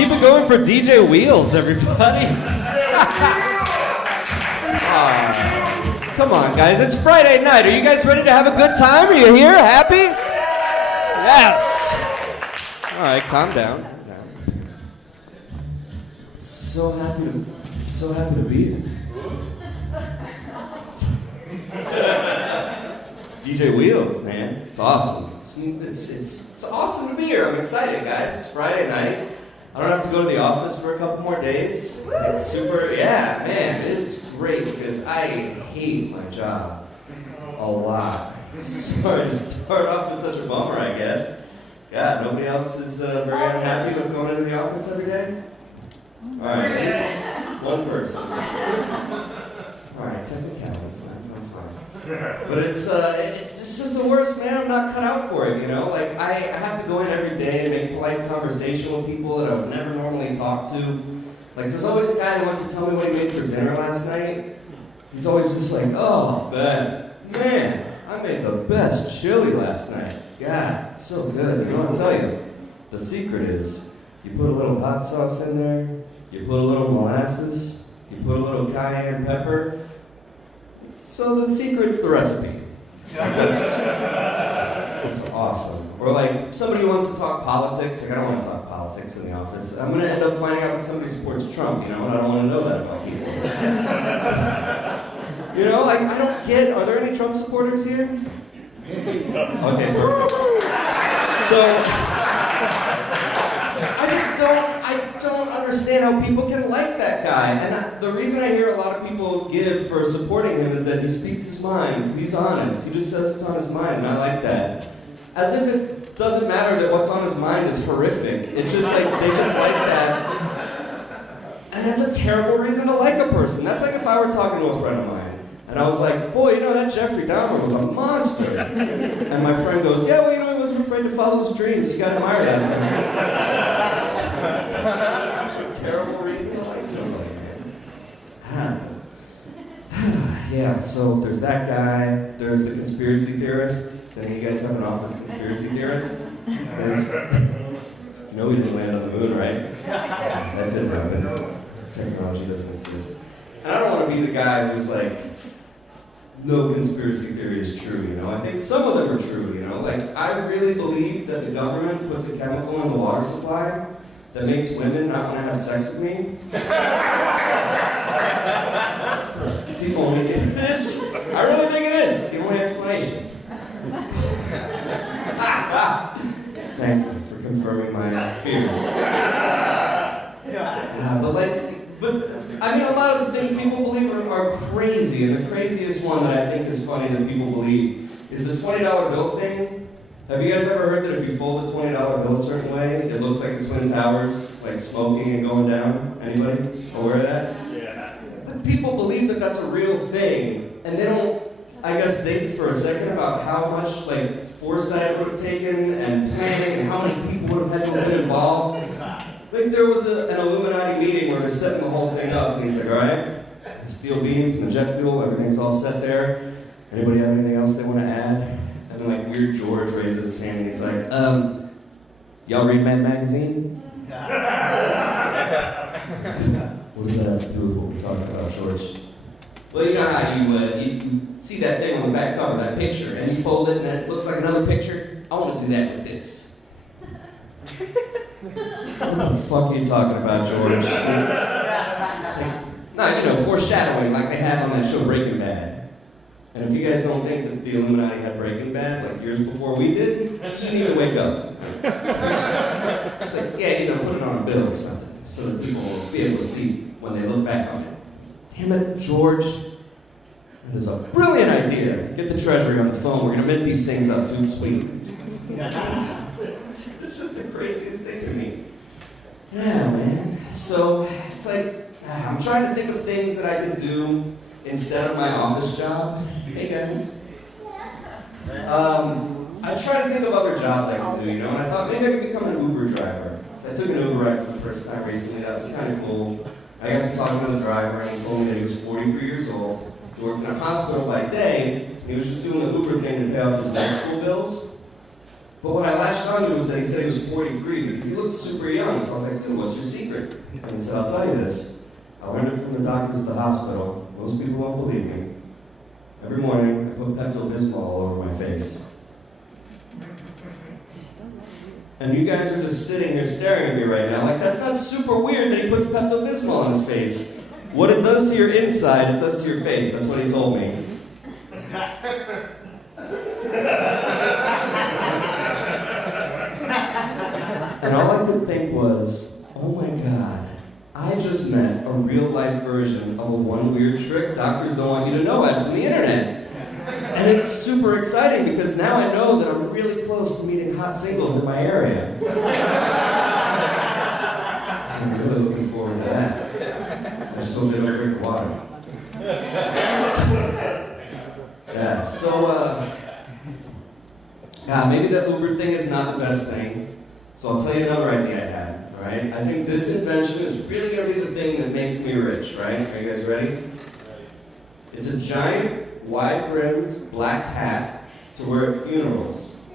Keep it going for DJ Wheels, everybody. Come on, guys. It's Friday night. Are you guys ready to have a good time? Are you here? Happy? Yes. All right, calm down. So happy to be here. DJ Wheels, man. It's awesome. It's awesome to be here. I'm excited, guys. It's Friday night. I don't have to go to the office for a couple more days. It's super, yeah, man, it's great because I hate my job a lot. Sorry to start off with such a bummer, I guess. Yeah, nobody else is very unhappy with going into the office every day? All right, at least one person. All right, technicality, I'm fine. But it's just the worst, man. I'm not cut out for it, you know? Like, I have to go in every day and make polite conversation with people that I would never normally talk to. Like, there's always a guy who wants to tell me what he made for dinner last night. He's always just like, oh, man, I made the best chili last night. God, it's so good. You know what I'll tell you? The secret is you put a little hot sauce in there, you put a little molasses, you put a little cayenne pepper. So the secret's the recipe. That's awesome. Or like somebody wants to talk politics. Like I don't want to talk politics in the office. I'm going to end up finding out that somebody supports Trump, you know, and I don't want to know that about people. You know, like I don't get, are there any Trump supporters here? Okay, perfect. So, I don't understand how people can like that guy. And the reason I hear a lot of people give for supporting him is that he speaks his mind. He's honest. He just says what's on his mind, and I like that. As if it doesn't matter that what's on his mind is horrific. It's just like, they just like that. And that's a terrible reason to like a person. That's like if I were talking to a friend of mine, and I was like, boy, you know, that Jeffrey Dahmer was a monster. And my friend goes, yeah, well, you know, he wasn't afraid to follow his dreams. You gotta admire that. Terrible reason to like somebody, man. Yeah, so there's that guy. There's the conspiracy theorist. Any of you guys have an office conspiracy theorist? You know we didn't land on the moon, right? That didn't happen. Technology doesn't exist. And I don't want to be the guy who's like, no conspiracy theory is true, you know? I think some of them are true, you know? Like, I really believe that the government puts a chemical in the water supply that makes women not want to have sex with me. It's the only thing it is. I really think it is. It's the only explanation. Thank you for confirming my fears. But I mean, a lot of the things people believe are crazy, and the craziest one that I think is funny that people believe is the $20 bill thing. Have you guys ever heard that if you fold a $20 bill a certain way, it looks like the Twin Towers, like smoking and going down? Anybody aware of that? Yeah. But people believe that that's a real thing, and they don't, I guess, think for a second about how much like foresight it would have taken and planning and how many people would have had to have been involved. Like there was an Illuminati meeting where they're setting the whole thing up, and he's like, all right, the steel beams and the jet fuel, everything's all set there. Anybody have anything else they want to add? And then like Weird George raises his hand and he's like, y'all read Mad Magazine? What does that have to do with what we're talking about, George? Well, you know how you see that thing on the back cover, that picture, and you fold it and it looks like another picture? I want to do that with this. What the fuck are you talking about, George? No, you know, foreshadowing like they had on that show Breaking Bad. And if you guys don't think that the Illuminati had Breaking Bad like years before we did, you need to wake up. It's like, yeah, you know, put it on a bill or something so that people will be able to see when they look back on it. Damn it, George. That is a brilliant idea. Get the Treasury on the phone. We're going to mint these things up, dude. Sweet. It's just the craziest thing to me. Yeah, man. So, it's like, I'm trying to think of things that I could do instead of my office job. Hey, guys. I tried to think of other jobs I could do, you know, and I thought maybe I could become an Uber driver. So I took an Uber ride for the first time recently. That was kind of cool. I got to talk to the driver, and he told me that he was 43 years old. He worked in a hospital by day, and he was just doing the Uber thing to pay off his med school bills. But what I latched onto was that he said he was 43 because he looked super young. So I was like, dude, what's your secret? And he said, I'll tell you this. I learned it from the doctors at the hospital. Most people won't believe me. Every morning, I put Pepto-Bismol all over my face. And you guys are just sitting here staring at me right now like, that's not super weird that he puts Pepto-Bismol on his face. What it does to your inside, it does to your face. That's what he told me. And all I could think was, oh my God, I just met a real-life version of a one weird trick doctors don't want you to know at from the internet. And it's super exciting because now I know that I'm really close to meeting hot singles in my area. So I'm really looking forward to that. I just hope they don't drink water. Yeah, so, maybe that Uber thing is not the best thing. So I'll tell you another idea I had, right? I think this invention is really going to be the thing that makes me rich, right? Are you guys ready? It's a giant, wide-brimmed black hat to wear at funerals.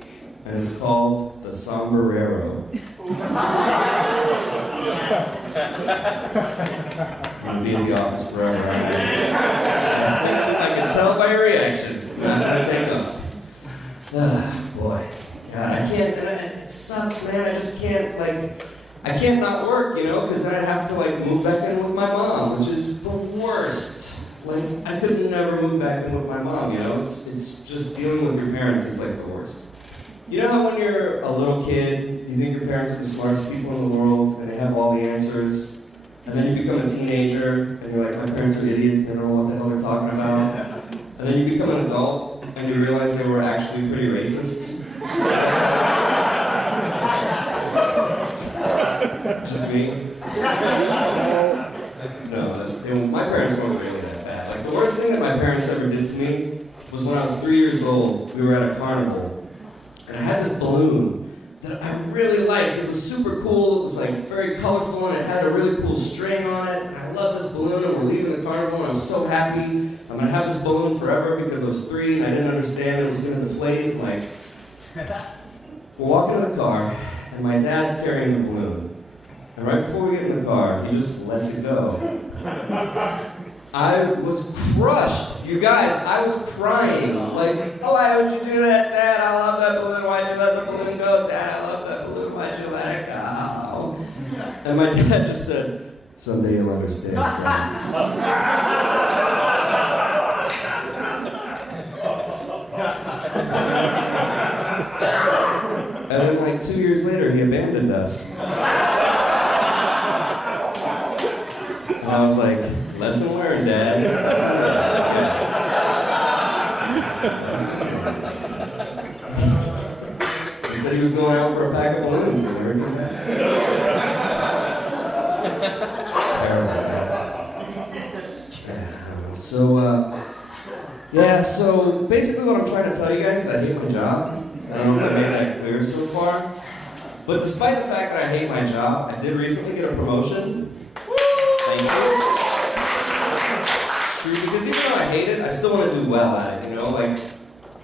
And it's called the sombrero. I'm going to be in the office forever. I can tell by your reaction. I'm not going to take off. Boy. God, I can't, it sucks, man. I just can't, I can't not work, because then I'd have to, move back in with my mom, which is the worst. I could never move back in with my mom, It's just dealing with your parents is, the worst. You know how when you're a little kid, you think your parents are the smartest people in the world, and they have all the answers, and then you become a teenager, and you're like, my parents are idiots, they don't know what the hell they're talking about. And then you become an adult, and you realize they were actually pretty racist. Just me? No, my parents weren't really that bad. The worst thing that my parents ever did to me was when I was 3 years old, we were at a carnival, and I had this balloon that I really liked. It was super cool, it was very colorful, and it had a really cool string on it. And I love this balloon, and we're leaving the carnival, and I'm so happy. I'm gonna have this balloon forever because I was 3 and I didn't understand it was gonna deflate. We're walking to the car, and my dad's carrying the balloon. And right before we get in the car, he just lets it go. I was crushed. You guys, I was crying. Why would you do that, Dad? I love that balloon. Why'd you let the balloon go, Dad? I love that balloon. Why'd you let it go? And my dad just said, someday you'll understand, son. And then 2 years later, he abandoned us. And I was like, lesson learned, Dad. He said he was going out for a pack of balloons and never came back. It's terrible, man. So basically what I'm trying to tell you guys is I hate my job. I don't know if I made that clear so far. But despite the fact that I hate my job, I did recently get a promotion. Thank you. It's true, because even though I hate it, I still want to do well at it,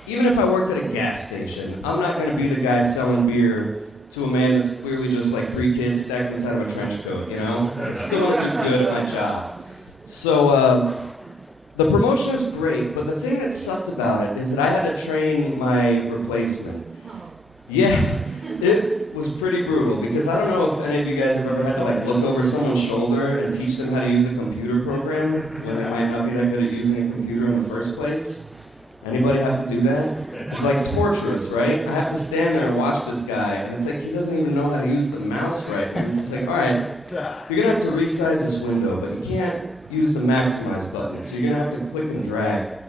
even if I worked at a gas station, I'm not going to be the guy selling beer to a man that's clearly just 3 kids stacked inside of a trench coat, I still want to do good at my job. So, the promotion is great, but the thing that sucked about it is that I had to train my replacement. Yeah, it was pretty brutal, because I don't know if any of you guys have ever had to look over someone's shoulder and teach them how to use a computer program, when they might not be that good at using a computer in the first place. Anybody have to do that? It's torturous, right? I have to stand there and watch this guy, and it's he doesn't even know how to use the mouse right. And it's alright, you're gonna have to resize this window, but you can't use the maximize button, so you're gonna have to click and drag.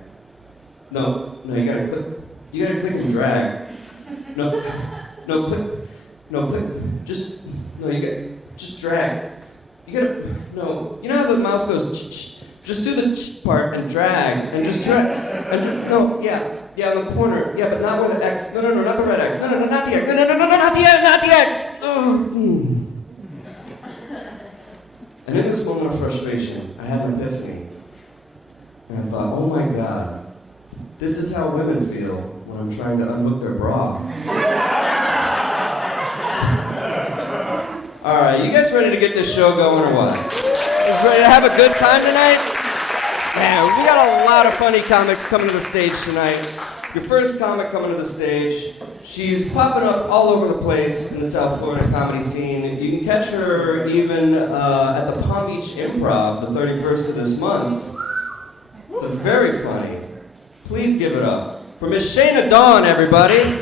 No, you gotta click and drag. Just drag. You know how the mouse goes, just do the part and drag, and just drag, on the corner, but not with the X, no, not the red X, no, not the X, no, not the X, And in this moment of frustration, I had an epiphany, and I thought, oh my God, this is how women feel when I'm trying to unhook their bra. right, you guys ready to get this show going or what? You guys ready to have a good time tonight? Man, we got a lot of funny comics coming to the stage tonight. Your first comic coming to the stage, she's popping up all over the place in the South Florida comedy scene. You can catch her even at the Palm Beach Improv the 31st of this month. The very funny. Please give it up for Miss Shana Dawn, everybody.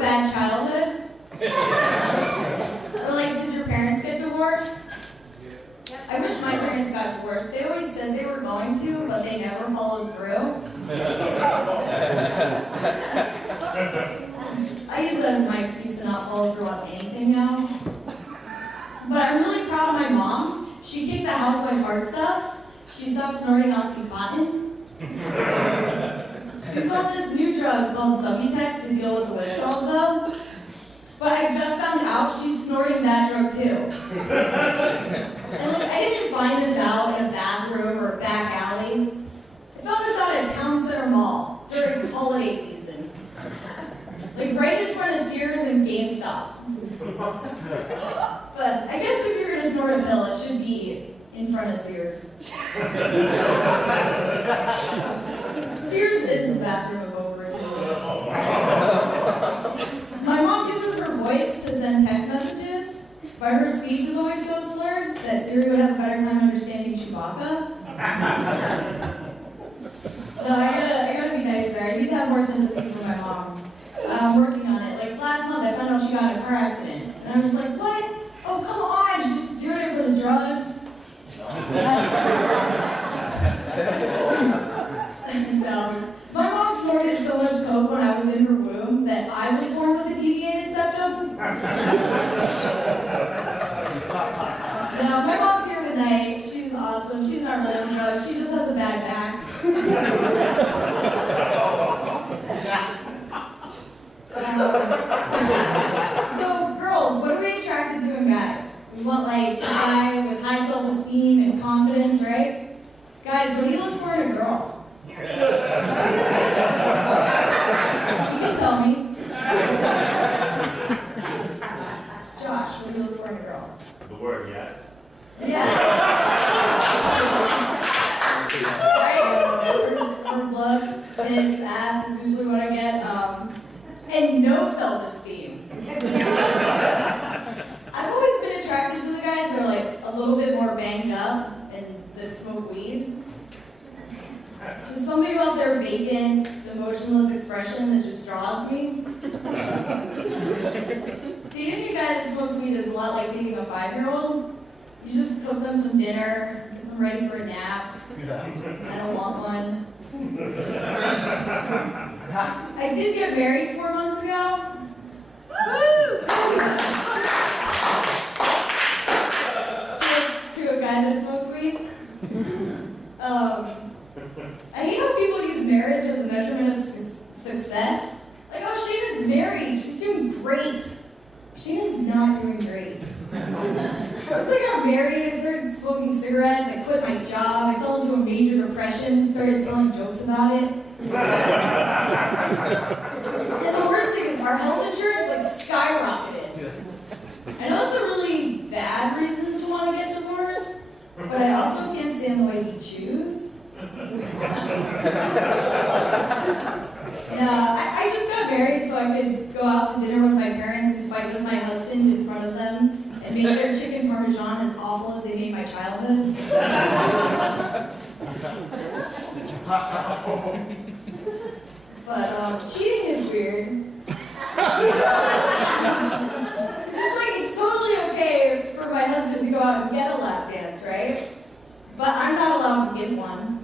Bad childhood? Or like, did your parents get divorced? I wish my parents got divorced. They always said they were going to, but they never followed through. I use that as my excuse to not follow through on anything now. But I'm really proud of my mom. She kicked the housewife hard stuff. She stopped snorting Oxycontin. She's on this new drug called Subutex to deal with the withdrawals though. But I just found out she's snorting that drug too. And like, I didn't find this out in a bathroom or a back alley. I found this out at Town Center Mall during holiday season. Like right in front of Sears and GameStop. But I guess if you're gonna snort a pill, it should be in front of Sears. Sears is the bathroom of overachieving. My mom uses her voice to send text messages, but her speech is always so slurred that Siri would have a better time understanding Chewbacca. No, I gotta be nice there. I need to have more sympathy for my mom. I'm working on it. Like last month, I found out she got in a car accident, and I was like, "What? Oh, come on! She's just doing it for the drugs." No. My mom snorted so much coke when I was in her womb that I was born with a deviated septum. No, my mom's here tonight. She's awesome. She's not really on drugs. She just has a bad back. So, girls, what are we attracted to in guys? We want like a guy with high self-esteem and confidence, right? Guys, what do you look for in a girl? You can tell me. Josh, what do you look for in a girl? The word yes. Yeah. Right? Her looks, tits, ass is usually what I get. And no self-esteem. I've always been attracted to the guys that are like a little bit more banged up and that smoke weed. Just something about their vacant, emotionless expression that just draws me. Dating a guy that smokes weed is a lot like dating a 5-year-old. You just cook them some dinner, get them ready for a nap. I don't want one. I did get married 4 months ago. Woo! to a guy that smokes weed. I hate how people use marriage as a measurement of success. Like, oh, Shana's married. She's doing great. Shana's not doing great. Since I got married, I started smoking cigarettes. I quit my job. I fell into a major depression. Started telling jokes about it. And the worst thing is our health insurance skyrocketed. I know it's a really bad reason to want to get divorced, but I also can't stand the way he chews. I just got married so I could go out to dinner with my parents and fight with my husband in front of them and make their chicken parmesan as awful as they made my childhood. But cheating is weird. It's totally okay for my husband to go out and get a lap dance, right? But I'm not allowed to give one.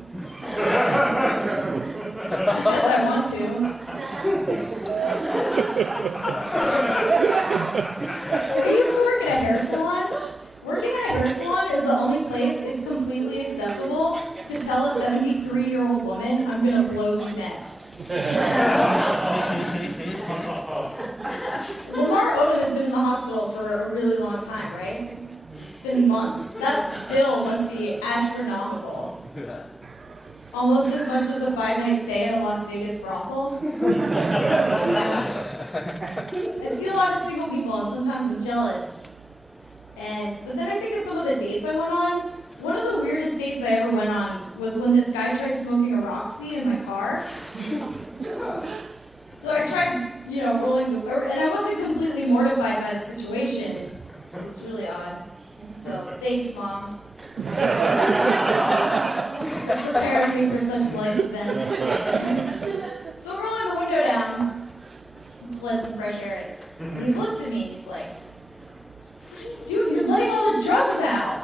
Because I want to. I used to work at a hair salon. Working at a hair salon is the only place it's completely acceptable to tell a 73-year-old woman, I'm going to blow you next. Lamar Odom has been in the hospital for months. That bill must be astronomical. Almost as much as a 5-night stay at a Las Vegas brothel. I see a lot of single people, and sometimes I'm jealous. But then I think of some of the dates I went on. One of the weirdest dates I ever went on was when this guy tried smoking a Roxy in my car. So I tried, rolling and I wasn't completely mortified by the situation. So it was really odd. So thanks, Mom. Preparing me for such life events. So I'm rolling the window down to let some fresh air in. And he looks at me and he's like, dude, you're letting all the drugs out.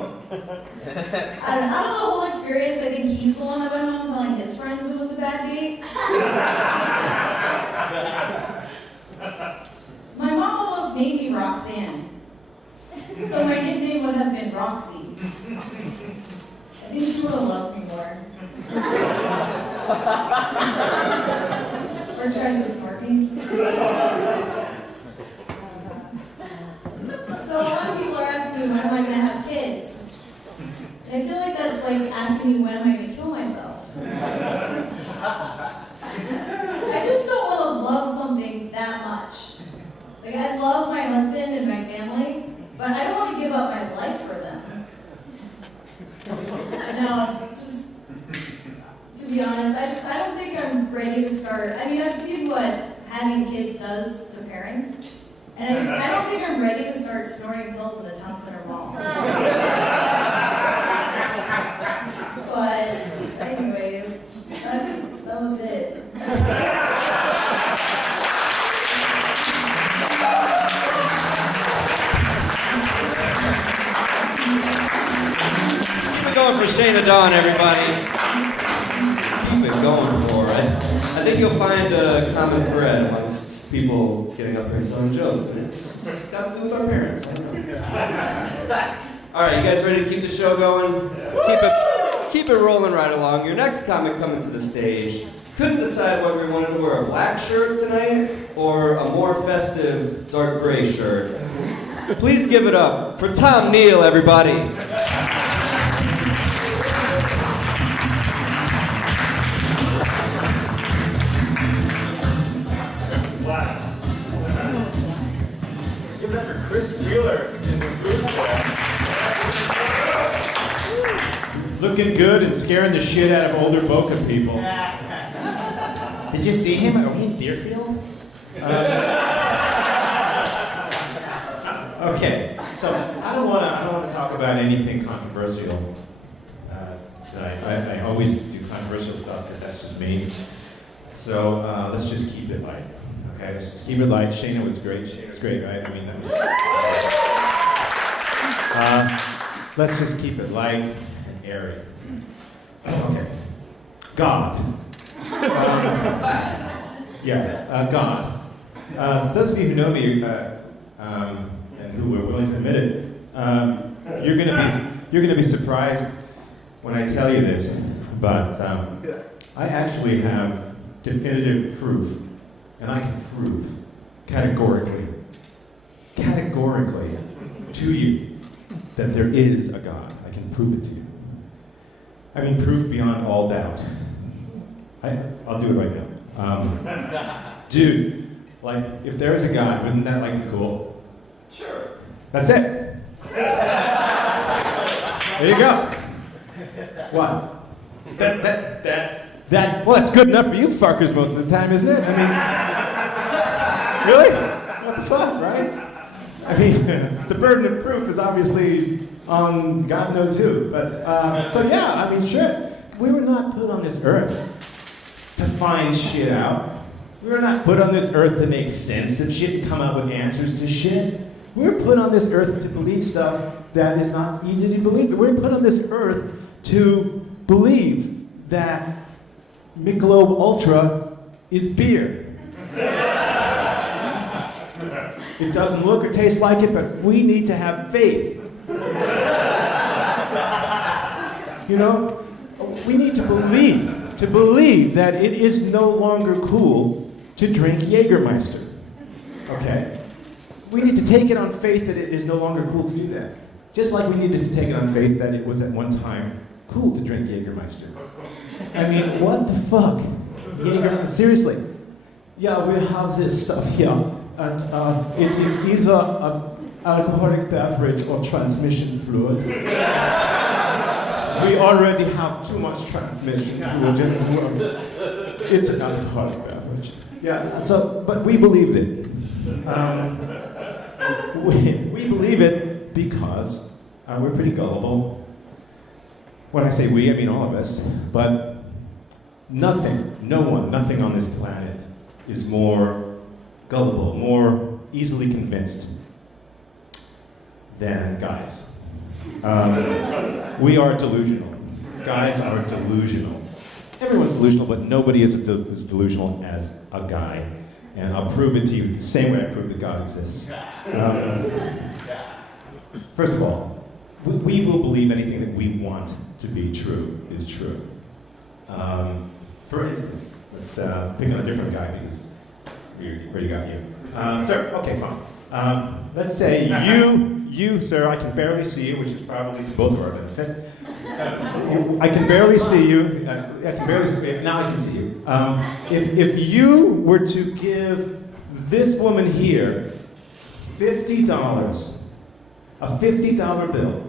Out of the whole experience, I think he's the one that went home telling his friends it was a bad date. My mom almost made me Roxanne. So my nickname would have been Roxy. I think she would have loved me more. Or tried to snort me. So a lot of people are asking me, when am I going to have kids? And I feel like that's like asking me, when am I going to kill myself? I just don't want to love something that much. Like, I love my husband and my family, but I don't want to give up my life for them. No, just, to be honest, I don't think I'm ready to start. I mean, I've seen what having kids does to parents. And I don't think I'm ready to start snorting pills in the town center mall. But anyways, that was it. We're going for Shana Dawn, everybody. Keep it going for it. I think you'll find a common thread amongst people getting up here and telling jokes, and it's got to do with our parents. I know. All right, you guys ready to keep the show going? Keep it rolling right along. Your next comic coming to the stage couldn't decide whether we wanted to wear a black shirt tonight or a more festive dark gray shirt. Please give it up for Tom Neal, everybody. Give it up for Chris Wheeler in the booth. Looking good and scaring the shit out of older Boca people. Did you see him? Are we in Deerfield? Okay, so I don't want to talk about anything controversial tonight. I always do controversial stuff because that's just me. So let's just keep it light. Okay, let's just keep it light. Shana was great. Shana was great, right? I mean, that was. Let's just keep it light and airy. Okay. God. God. Those of you who know me and who are willing to admit it, you're gonna be surprised when I tell you this, but I actually have definitive proof, and I can prove categorically to you that there is a God. I can prove it to you. I mean, proof beyond all doubt. I'll do it right now. Dude, like, if there is a God, wouldn't that be cool? Sure. That's it. There you go. What? Well, that's good enough for you fuckers most of the time, isn't it? I mean, really? What the fuck, right? I mean, the burden of proof is obviously on God knows who. But, so yeah, I mean, sure. We were not put on this earth to find shit out. We were not put on this earth to make sense of shit and come up with answers to shit. We were put on this earth to believe stuff that is not easy to believe. We were put on this earth to believe that Michelob Ultra is beer. It doesn't look or taste like it, but we need to have faith. You know, we need to believe that it is no longer cool to drink Jägermeister. Okay? We need to take it on faith that it is no longer cool to do that. Just like we needed to take it on faith that it was at one time cool to drink Jägermeister. I mean, what the fuck? Seriously. Yeah, we have this stuff here, and it is either an alcoholic beverage or transmission fluid. We already have too much transmission fluid in the world. It's an alcoholic beverage. Yeah, but we believed it. We believe it because we're pretty gullible. When I say we, I mean all of us. But nothing on this planet is more gullible, more easily convinced than guys. We are delusional. Guys are delusional. Everyone's delusional, but nobody is as delusional as a guy. And I'll prove it to you the same way I proved that God exists. First of all, we will believe anything that we want to be true is true. For instance, let's pick on a different guy because we already got you. Sir, okay, fine. Let's say you, sir, I can barely see you, which is probably to both of our benefit. I can barely see you. Now I can see you. If you were to give this woman here $50, a $50 bill,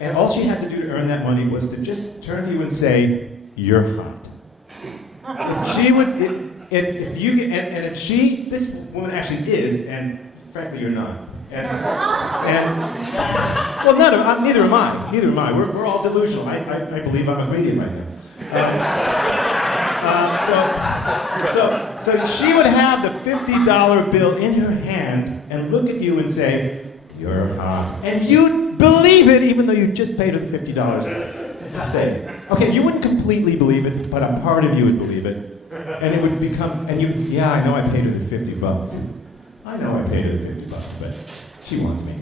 and all she had to do to earn that money was to just turn to you and say, "You're hot." This woman actually is, and frankly, you're not. Well, neither am I. We're all delusional. I believe I'm a comedian right now. So she would have the $50 bill in her hand and look at you and say, "You're hot," and you'd believe it, even though you just paid her the $50 to say it. Okay, you wouldn't completely believe it, but a part of you would believe it, and it would become. I know I paid her the $50. I know I paid her the $50, but she wants me.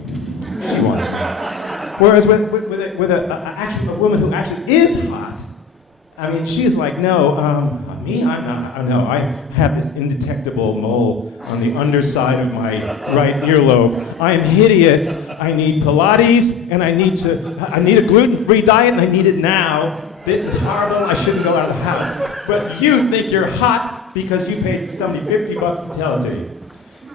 She wants me. Whereas with a woman who actually is hot, I mean, she's like, no, me, I'm not. No, I have this indetectable mole on the underside of my right earlobe. I am hideous. I need Pilates, and I need a gluten-free diet, and I need it now. This is horrible. I shouldn't go out of the house. But you think you're hot because you paid somebody $50 to tell it to you.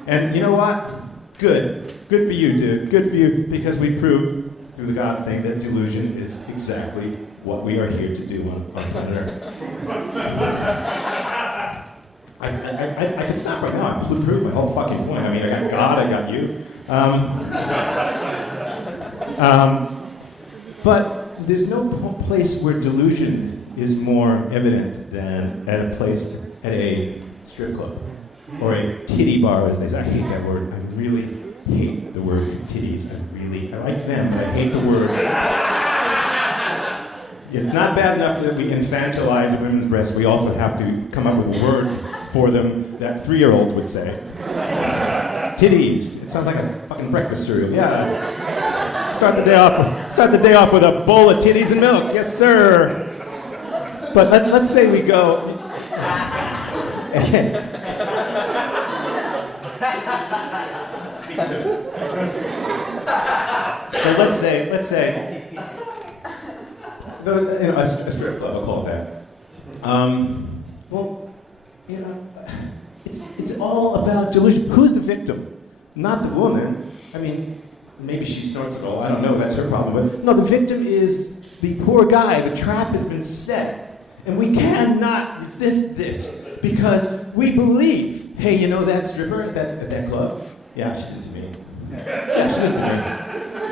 And you know what? Good for you, dude. Good for you, because we proved through the God thing that delusion is exactly what we are here to do on planet Earth. I can stop right now. I proved my whole fucking point. I mean, I got God, I got you. But there's no place where delusion is more evident than at a strip club. Or a titty bar, as they say. I hate that word. I really hate the word titties. I like them, but I hate the word. It's not bad enough that we infantilize women's breasts. We also have to come up with a word for them that 3-year-olds would say. Titties. It sounds like a fucking breakfast cereal. Yeah. Start the day off with a bowl of titties and milk. Yes, sir. But let's say we go. Me too. So let's say, a strip club, I'll call it that. It's all about delusion. Who's the victim? Not the woman. I mean, maybe she snorts it all. I don't know. That's her problem. But no, the victim is the poor guy. The trap has been set, and we cannot resist this because we believe. Hey, you know that stripper at that club? Yeah, she's into me. Yeah, she's into me.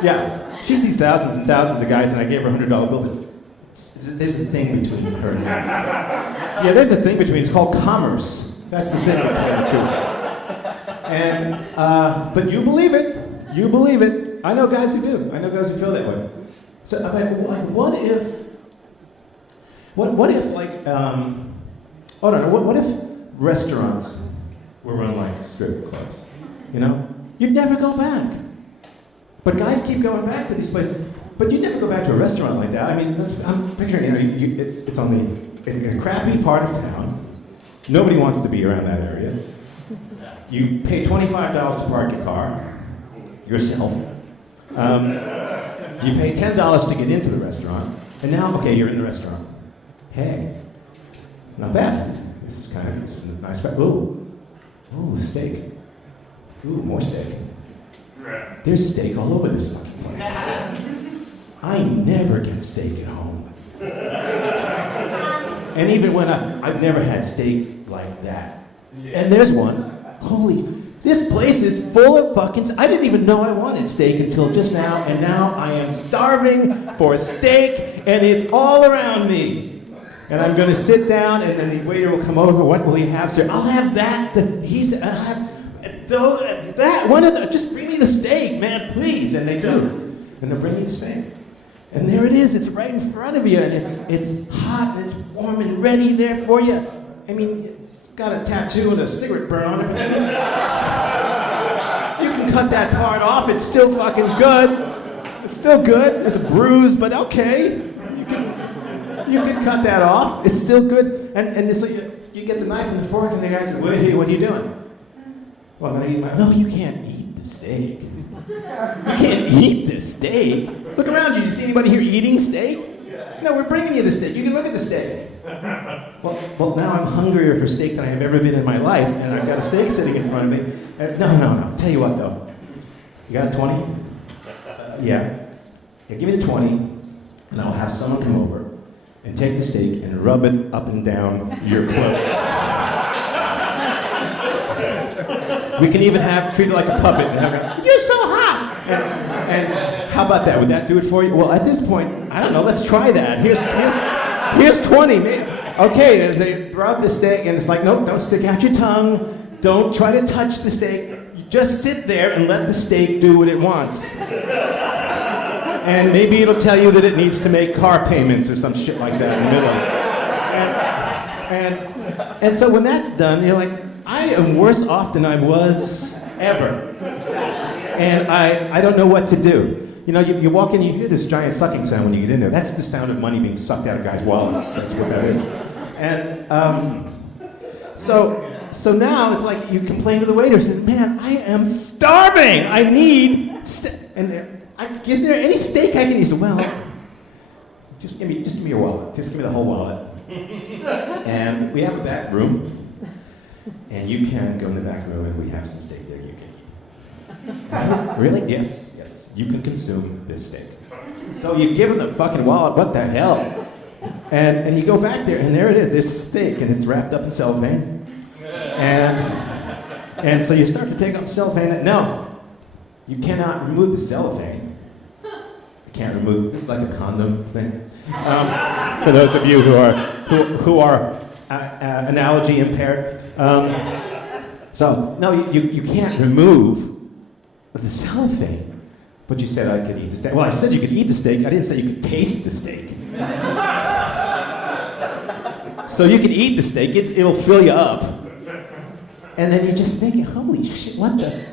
Yeah, she sees thousands and thousands of guys, and I gave her a $100 bill. There's a thing between her and me. Yeah, there's a thing between. It's called commerce. That's the thing between the two. And but you believe it. You believe it. I know guys who do. I know guys who feel that way. So, I mean, what if what if restaurants were run like strip clubs? You know, you'd never go back. But guys keep going back to these places. But you'd never go back to a restaurant like that. I mean, I'm picturing, it's in a crappy part of town. Nobody wants to be around that area. You pay $25 to park your car yourself. You pay $10 to get into the restaurant, and now, okay, you're in the restaurant. Hey, not bad. This is a nice. Ooh, steak. Ooh, more steak. There's steak all over this fucking place. I never get steak at home. And even when I've never had steak like that. And there's one. This place is full of fucking. I didn't even know I wanted steak until just now, and now I am starving for steak, and it's all around me. And I'm going to sit down, and then the waiter will come over. What will he have, sir? I'll have that. I'll have that. One of the. Just bring me the steak, man, please. And they do. And they'll bring you the steak. And there it is. It's right in front of you, and it's hot, and it's warm and ready there for you. I mean, it's got a tattoo and a cigarette burn on it. You can cut that part off. It's still fucking good. It's still good. There's a bruise, but okay. You can cut that off. It's still good. And so you get the knife and the fork, and the guy says, what are you doing? Well, I'm going to eat No, you can't eat the steak. You can't eat this steak. Look around you. You see anybody here eating steak? No, we're bringing you the steak. You can look at the steak. Well, now I'm hungrier for steak than I have ever been in my life, and I've got a steak sitting in front of me. No. Tell you what, though. You got a 20? Yeah, give me the 20, and I'll have someone come over and take the steak and rub it up and down your cloak. We can even treat it like a puppet. And you're so hot! And how about that? Would that do it for you? Well, at this point, I don't know. Let's try that. Here's 20. Okay, they rub the steak, and it's like, nope, don't stick out your tongue. Don't try to touch the steak. You just sit there and let the steak do what it wants. And maybe it'll tell you that it needs to make car payments or some shit like that in the middle. And so when that's done, you're like, I am worse off than I was ever. And I don't know what to do. You know, you walk in, you hear this giant sucking sound when you get in there. That's the sound of money being sucked out of guys' wallets. That's what that is. And so now it's like you complain to the waiter, and man, I am starving. I need is there any steak I can use? Well, just give me your wallet. Just give me the whole wallet. And we have a back room, and you can go in the back room, and we have some steak there you can eat. Really? Yes. You can consume this steak. So you give him the fucking wallet. What the hell? And you go back there, and there it is. There's a steak, and it's wrapped up in cellophane. And so you start to take up cellophane. No, you cannot remove the cellophane. You can't remove. It's like a condom thing. For those of you who are analogy impaired. So no, you can't remove the cellophane. But you said I could eat the steak. Well, I said you could eat the steak. I didn't say you could taste the steak. So you can eat the steak. It'll fill you up. And then you're just thinking, holy shit, what the?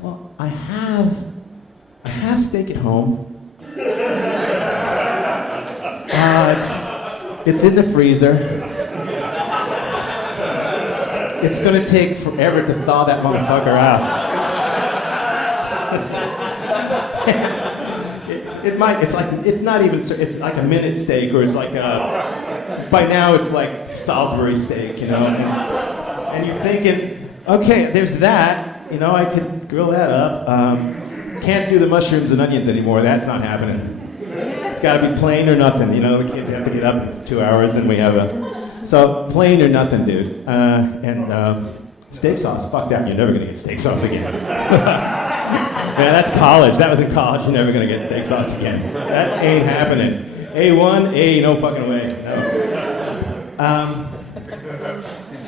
Well, I have steak at home. It's in the freezer. It's going to take forever to thaw that motherfucker out. It might. It's like a minute steak, or it's like by now it's like Salisbury steak, you know. And you're thinking, okay, there's that. You know, I could grill that up. Can't do the mushrooms and onions anymore. That's not happening. It's got to be plain or nothing. You know, the kids have to get up in 2 hours, and we have so plain or nothing, dude. And steak sauce. Fuck that. You're never gonna get steak sauce again. Man, that's college. That was in college. You're never gonna get steak sauce again. That ain't happening. A1, no fucking way. No.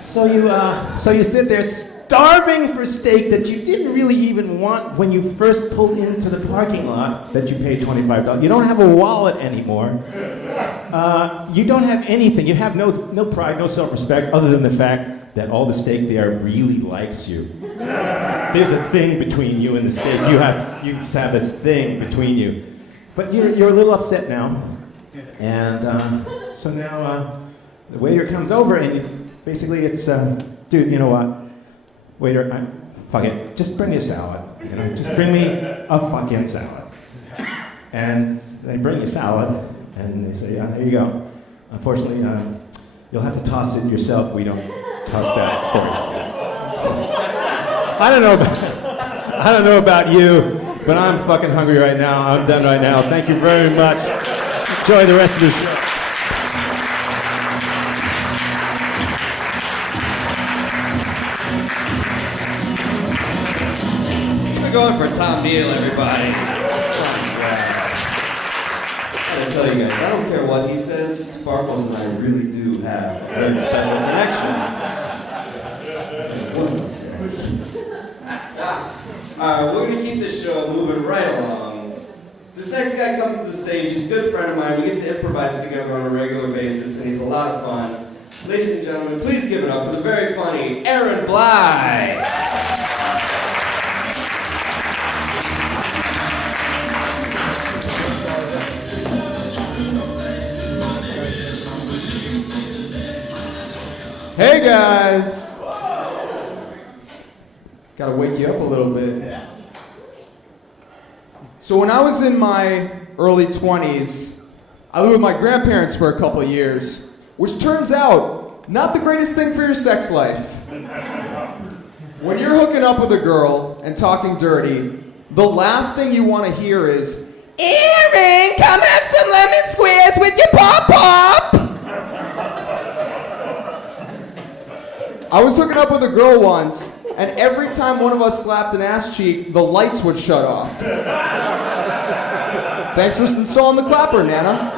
So you sit there starving for steak that you didn't really even want when you first pulled into the parking lot that you paid $25. You don't have a wallet anymore. You don't have anything. You have no pride, no self-respect, other than the fact that all the steak there really likes you. There's a thing between you and the steak. You have this thing between you. But you're a little upset now. And so now the waiter comes over, and basically it's, dude, you know what? Waiter, fuck it, just bring me a salad. You know, just bring me a fucking salad. And they bring you salad, and they say, yeah, there you go. Unfortunately, you'll have to toss it yourself. We don't toss that for you. I don't know about you, but I'm fucking hungry right now. I'm done right now. Thank you very much. Enjoy the rest of the show. We're going for Tom Neal, everybody. I gotta tell you guys, I don't care what he says, Sparkles and I really do have a very special connection. What he says. Alright, we're gonna keep this show moving right along. This next guy comes to the stage, he's a good friend of mine. We get to improvise together on a regular basis, and he's a lot of fun. Ladies and gentlemen, please give it up for the very funny Aaron Bly. Hey guys! Gotta wake you up a little bit. So when I was in my early 20s, I lived with my grandparents for a couple of years, which turns out, not the greatest thing for your sex life. When you're hooking up with a girl and talking dirty, the last thing you want to hear is, "Aaron, come have some lemon squares with your pop-pop!" I was hooking up with a girl once, and every time one of us slapped an ass cheek, the lights would shut off. Thanks for installing the clapper, Nana.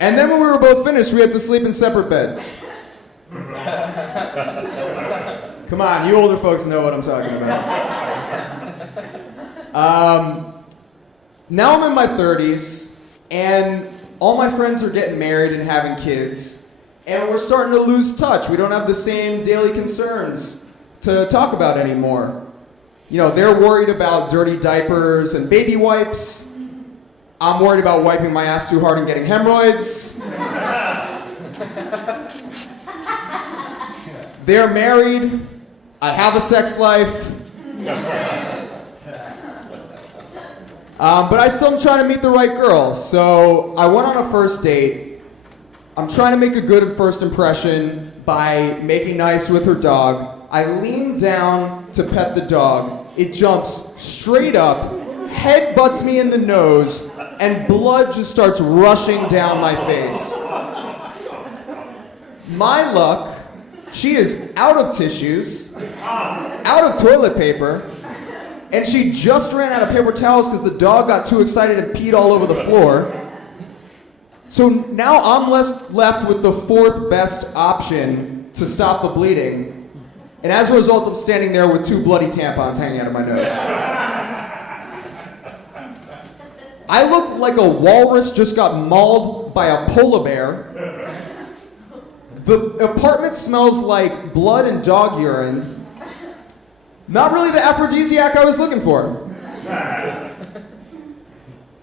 And then when we were both finished, we had to sleep in separate beds. Come on, you older folks know what I'm talking about. Now I'm in my 30s, and all my friends are getting married and having kids. And we're starting to lose touch. We don't have the same daily concerns to talk about anymore. You know, they're worried about dirty diapers and baby wipes. I'm worried about wiping my ass too hard and getting hemorrhoids. They're married. I have a sex life. But I still am trying to meet the right girl. So I went on a first date. I'm trying to make a good first impression by making nice with her dog. I lean down to pet the dog. It jumps straight up, head butts me in the nose, and blood just starts rushing down my face. My luck, she is out of tissues, out of toilet paper, and she just ran out of paper towels because the dog got too excited and peed all over the floor. So now I'm left with the fourth best option to stop the bleeding. And as a result, I'm standing there with 2 bloody tampons hanging out of my nose. I look like a walrus just got mauled by a polar bear. The apartment smells like blood and dog urine. Not really the aphrodisiac I was looking for.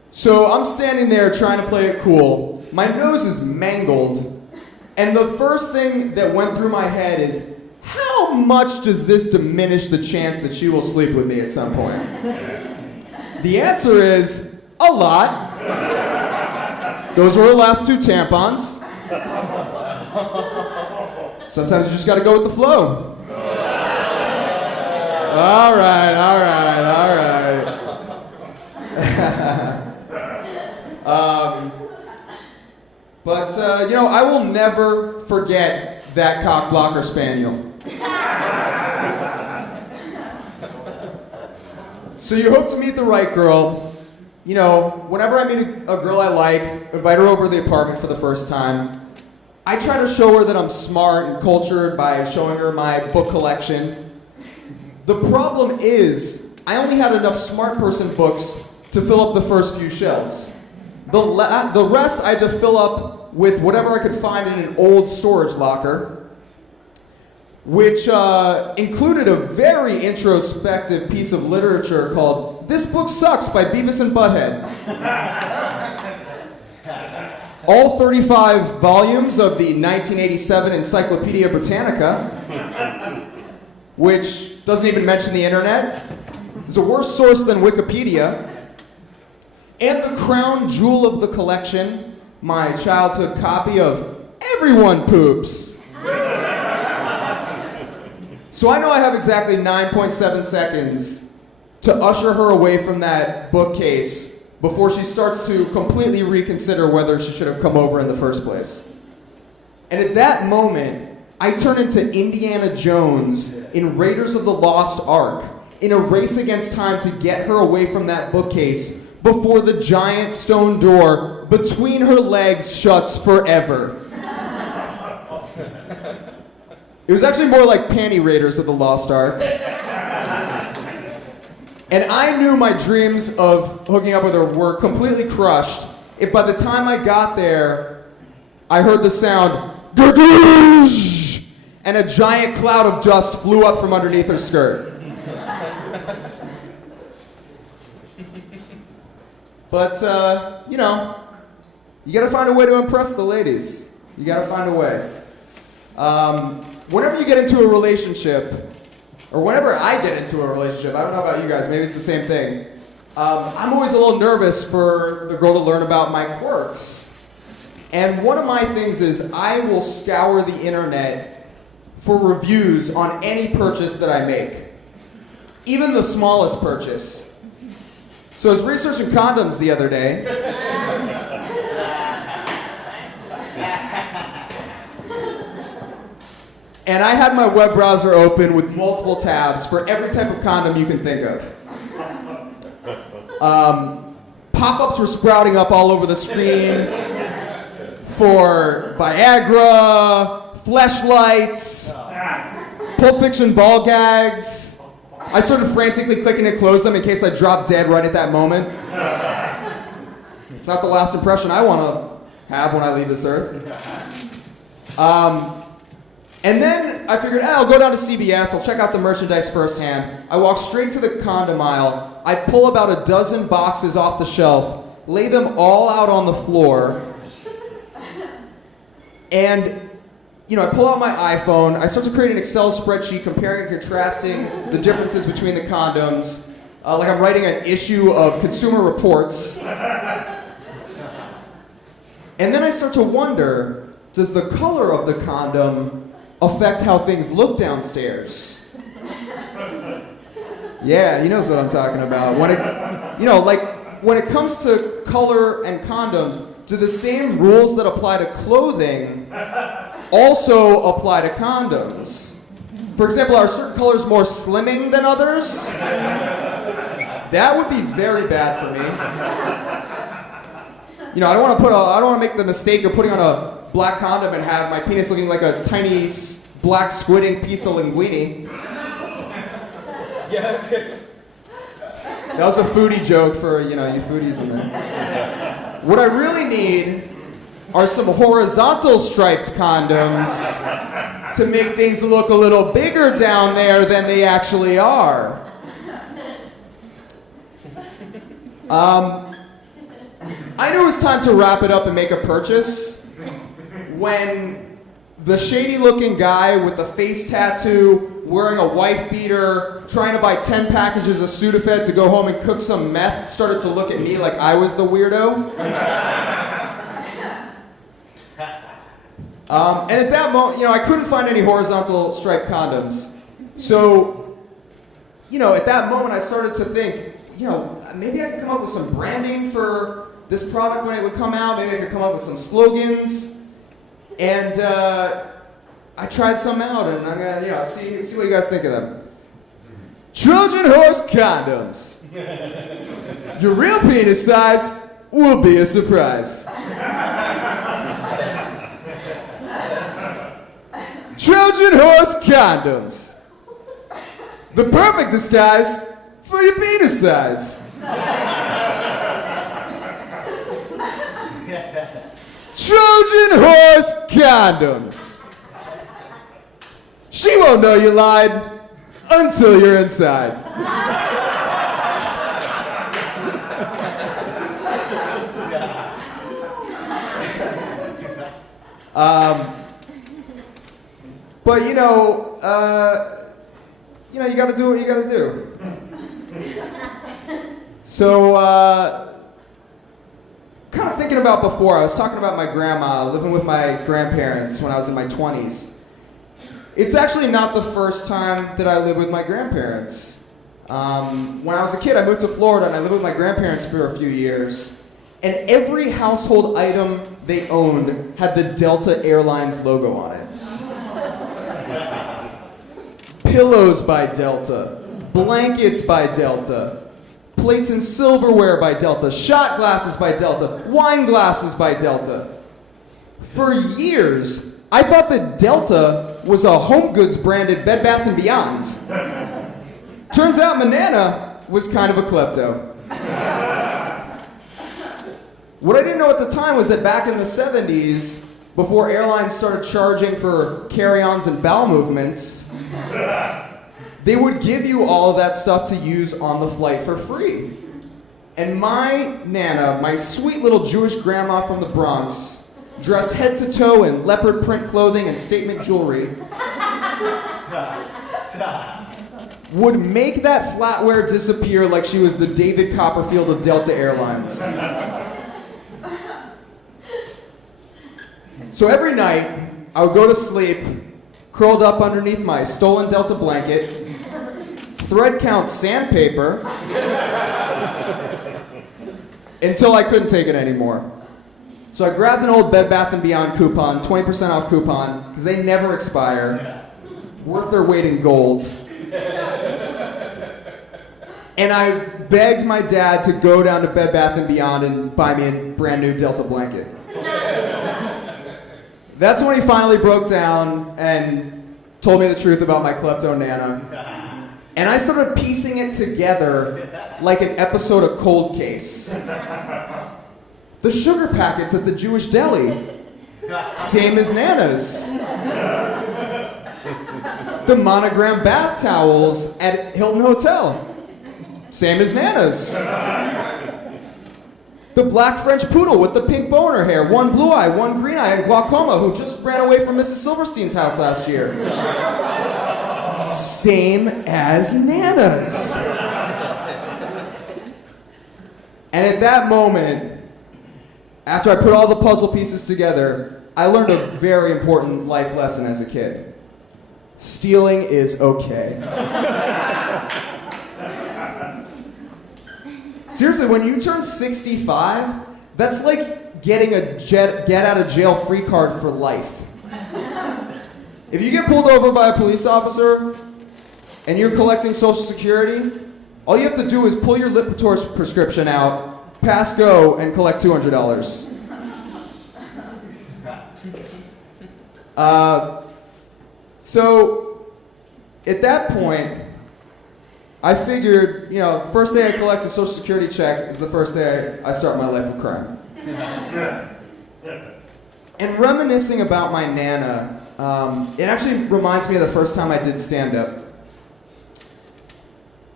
So I'm standing there trying to play it cool. My nose is mangled. And the first thing that went through my head is, how much does this diminish the chance that she will sleep with me at some point? The answer is, a lot. Those were her last 2 tampons. Sometimes you just gotta go with the flow. All right. But I will never forget that cock blocker spaniel. So you hope to meet the right girl. You know, whenever I meet a girl I like, invite her over to the apartment for the first time, I try to show her that I'm smart and cultured by showing her my book collection. The problem is, I only had enough smart person books to fill up the first few shelves. The rest I had to fill up with whatever I could find in an old storage locker, which included a very introspective piece of literature called "This Book Sucks" by Beavis and Butthead. All 35 volumes of the 1987 Encyclopedia Britannica, which doesn't even mention the internet. is a worse source than Wikipedia. And the crown jewel of the collection, my childhood copy of Everyone Poops. So I know I have exactly 9.7 seconds to usher her away from that bookcase before she starts to completely reconsider whether she should have come over in the first place. And at that moment, I turn into Indiana Jones in Raiders of the Lost Ark in a race against time to get her away from that bookcase before the giant stone door between her legs shuts forever. It was actually more like Panty Raiders of the Lost Ark. And I knew my dreams of hooking up with her were completely crushed if by the time I got there, I heard the sound, and a giant cloud of dust flew up from underneath her skirt. But, you know, you gotta find a way to impress the ladies. You gotta find a way. Whenever you get into a relationship, or whenever I get into a relationship, I don't know about you guys, maybe it's the same thing. I'm always a little nervous for the girl to learn about my quirks. And one of my things is I will scour the internet for reviews on any purchase that I make. Even the smallest purchase. So I was researching condoms the other day. And I had my web browser open with multiple tabs for every type of condom you can think of. Pop-ups were sprouting up all over the screen for Viagra, Fleshlights, Pulp Fiction ball gags. I started frantically clicking to close them in case I dropped dead right at that moment. It's not the last impression I want to have when I leave this earth. And then I figured, I'll go down to CBS, I'll check out the merchandise firsthand. I walk straight to the condom aisle, I pull about a dozen boxes off the shelf, lay them all out on the floor, and I pull out my iPhone, I start to create an Excel spreadsheet comparing and contrasting the differences between the condoms, like I'm writing an issue of Consumer Reports. And then I start to wonder, does the color of the condom affect how things look downstairs? Yeah, he knows what I'm talking about. When it comes to color and condoms, do the same rules that apply to clothing also apply to condoms? For example, are certain colors more slimming than others? That would be very bad for me. I don't want to make the mistake of putting on a black condom and have my penis looking like a tiny black squidding piece of linguine. Yeah. That was a foodie joke for, you foodies in there. What I really need are some horizontal striped condoms to make things look a little bigger down there than they actually are. I knew it was time to wrap it up and make a purchase when the shady-looking guy with the face tattoo, wearing a wife beater, trying to buy 10 packages of Sudafed to go home and cook some meth, started to look at me like I was the weirdo. And at that moment, I couldn't find any horizontal striped condoms. So, at that moment I started to think, maybe I could come up with some branding for this product when it would come out. Maybe I could come up with some slogans. And I tried some out, and I'm gonna, see what you guys think of them. Trojan horse condoms. Your real penis size will be a surprise. Trojan horse condoms. The perfect disguise for your penis size. Trojan horse condoms. She won't know you lied until you're inside. But you gotta do what you gotta do. So, kind of thinking about before, I was talking about my grandma living with my grandparents when I was in my 20s. It's actually not the first time that I lived with my grandparents. When I was a kid, I moved to Florida and I lived with my grandparents for a few years. And every household item they owned had the Delta Airlines logo on it. Pillows by Delta, blankets by Delta, plates and silverware by Delta, shot glasses by Delta, wine glasses by Delta. For years, I thought that Delta was a Home Goods branded Bed Bath & Beyond. Turns out my Nana was kind of a klepto. What I didn't know at the time was that back in the 70s, before airlines started charging for carry-ons and bowel movements, they would give you all of that stuff to use on the flight for free. And my Nana, my sweet little Jewish grandma from the Bronx, dressed head to toe in leopard print clothing and statement jewelry, would make that flatware disappear like she was the David Copperfield of Delta Airlines. So every night, I would go to sleep, curled up underneath my stolen Delta blanket, thread count sandpaper, until I couldn't take it anymore. So I grabbed an old Bed Bath & Beyond coupon, 20% off coupon, because they never expire, worth their weight in gold. And I begged my dad to go down to Bed Bath & Beyond and buy me a brand new Delta blanket. That's when he finally broke down and told me the truth about my klepto Nana. And I started piecing it together like an episode of Cold Case. The sugar packets at the Jewish deli, same as Nana's. The monogram bath towels at Hilton Hotel, same as Nana's. The black French poodle with the pink boner hair, one blue eye, one green eye, and glaucoma, who just ran away from Mrs. Silverstein's house last year. Same as Nana's. And at that moment, after I put all the puzzle pieces together, I learned a very important life lesson as a kid. Stealing is okay. Seriously, when you turn 65, that's like getting a get out of jail free card for life. If you get pulled over by a police officer and you're collecting Social Security, all you have to do is pull your Lipitor prescription out, pass go, and collect $200. So, at that point, I figured, first day I collect a Social Security check is the first day I start my life of crime. And reminiscing about my Nana, it actually reminds me of the first time I did stand-up.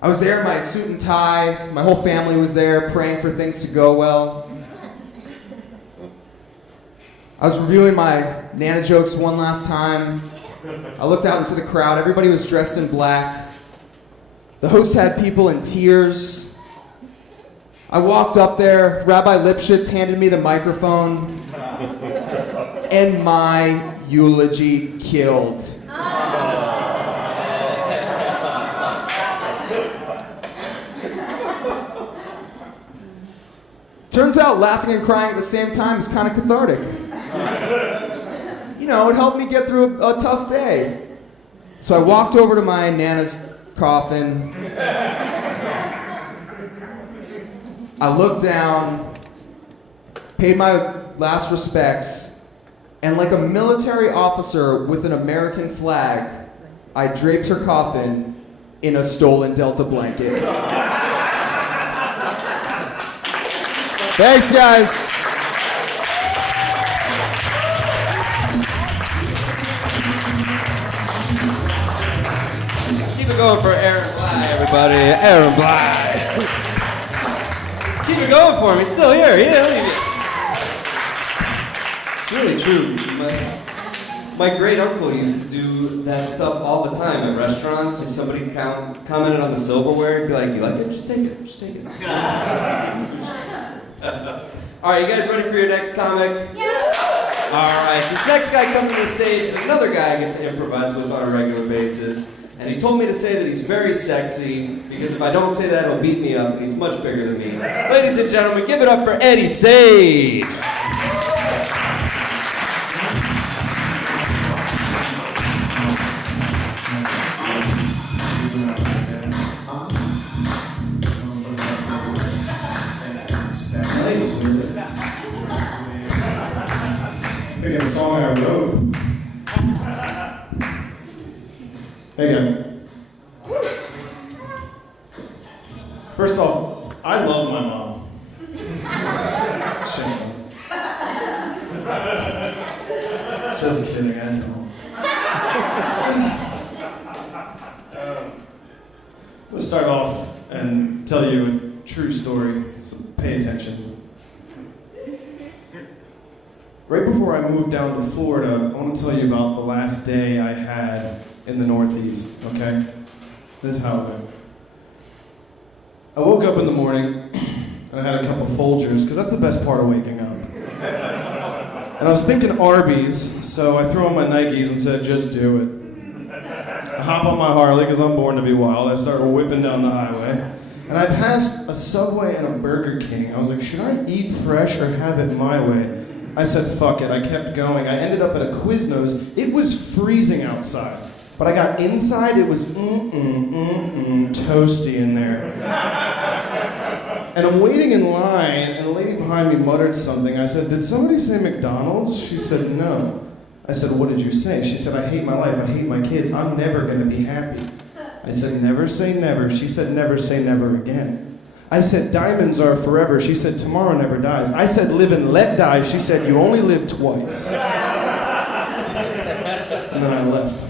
I was there in my suit and tie, my whole family was there praying for things to go well. I was reviewing my Nana jokes one last time. I looked out into the crowd, everybody was dressed in black. The host had people in tears. I walked up there, Rabbi Lipschitz handed me the microphone, and my eulogy killed. Turns out laughing and crying at the same time is kind of cathartic. It helped me get through a tough day. So I walked over to my Nana's coffin. I looked down, paid my last respects, and like a military officer with an American flag, I draped her coffin in a stolen Delta blanket. Thanks, guys. Keep it going for Aaron Bly, everybody. Aaron Bly. Keep it going for him. He's still here. It's really true. My great uncle used to do that stuff all the time at restaurants. If somebody commented on the silverware, he'd be like, "You like it? Just take it. Just take it." All right, you guys ready for your next comic? Yeah. All right, this next guy coming to the stage is another guy I get to improvise with on a regular basis. And he told me to say that he's very sexy, because if I don't say that, he'll beat me up, and he's much bigger than me. Ladies and gentlemen, give it up for Eddie Sage. I think a song I wrote. Hey guys. First off, I love my mom. Shana. Just kidding, I know. Let's start off and tell you a true story, so pay attention. Right before I moved down to Florida, I want to tell you about the last day I had in the Northeast, okay? This is how it went. I woke up in the morning, and I had a couple of Folgers, because that's the best part of waking up. And I was thinking Arby's, so I threw on my Nikes and said, just do it. I hop on my Harley, because I'm born to be wild. I started whipping down the highway. And I passed a Subway and a Burger King. I was like, should I eat fresh or have it my way? I said, fuck it. I kept going. I ended up at a Quiznos. It was freezing outside. But I got inside, it was toasty in there. And I'm waiting in line, and a lady behind me muttered something. I said, did somebody say McDonald's? She said, no. I said, what did you say? She said, I hate my life. I hate my kids. I'm never going to be happy. I said, never say never. She said, never say never again. I said, diamonds are forever. She said, tomorrow never dies. I said, live and let die. She said, you only live twice. And then I left.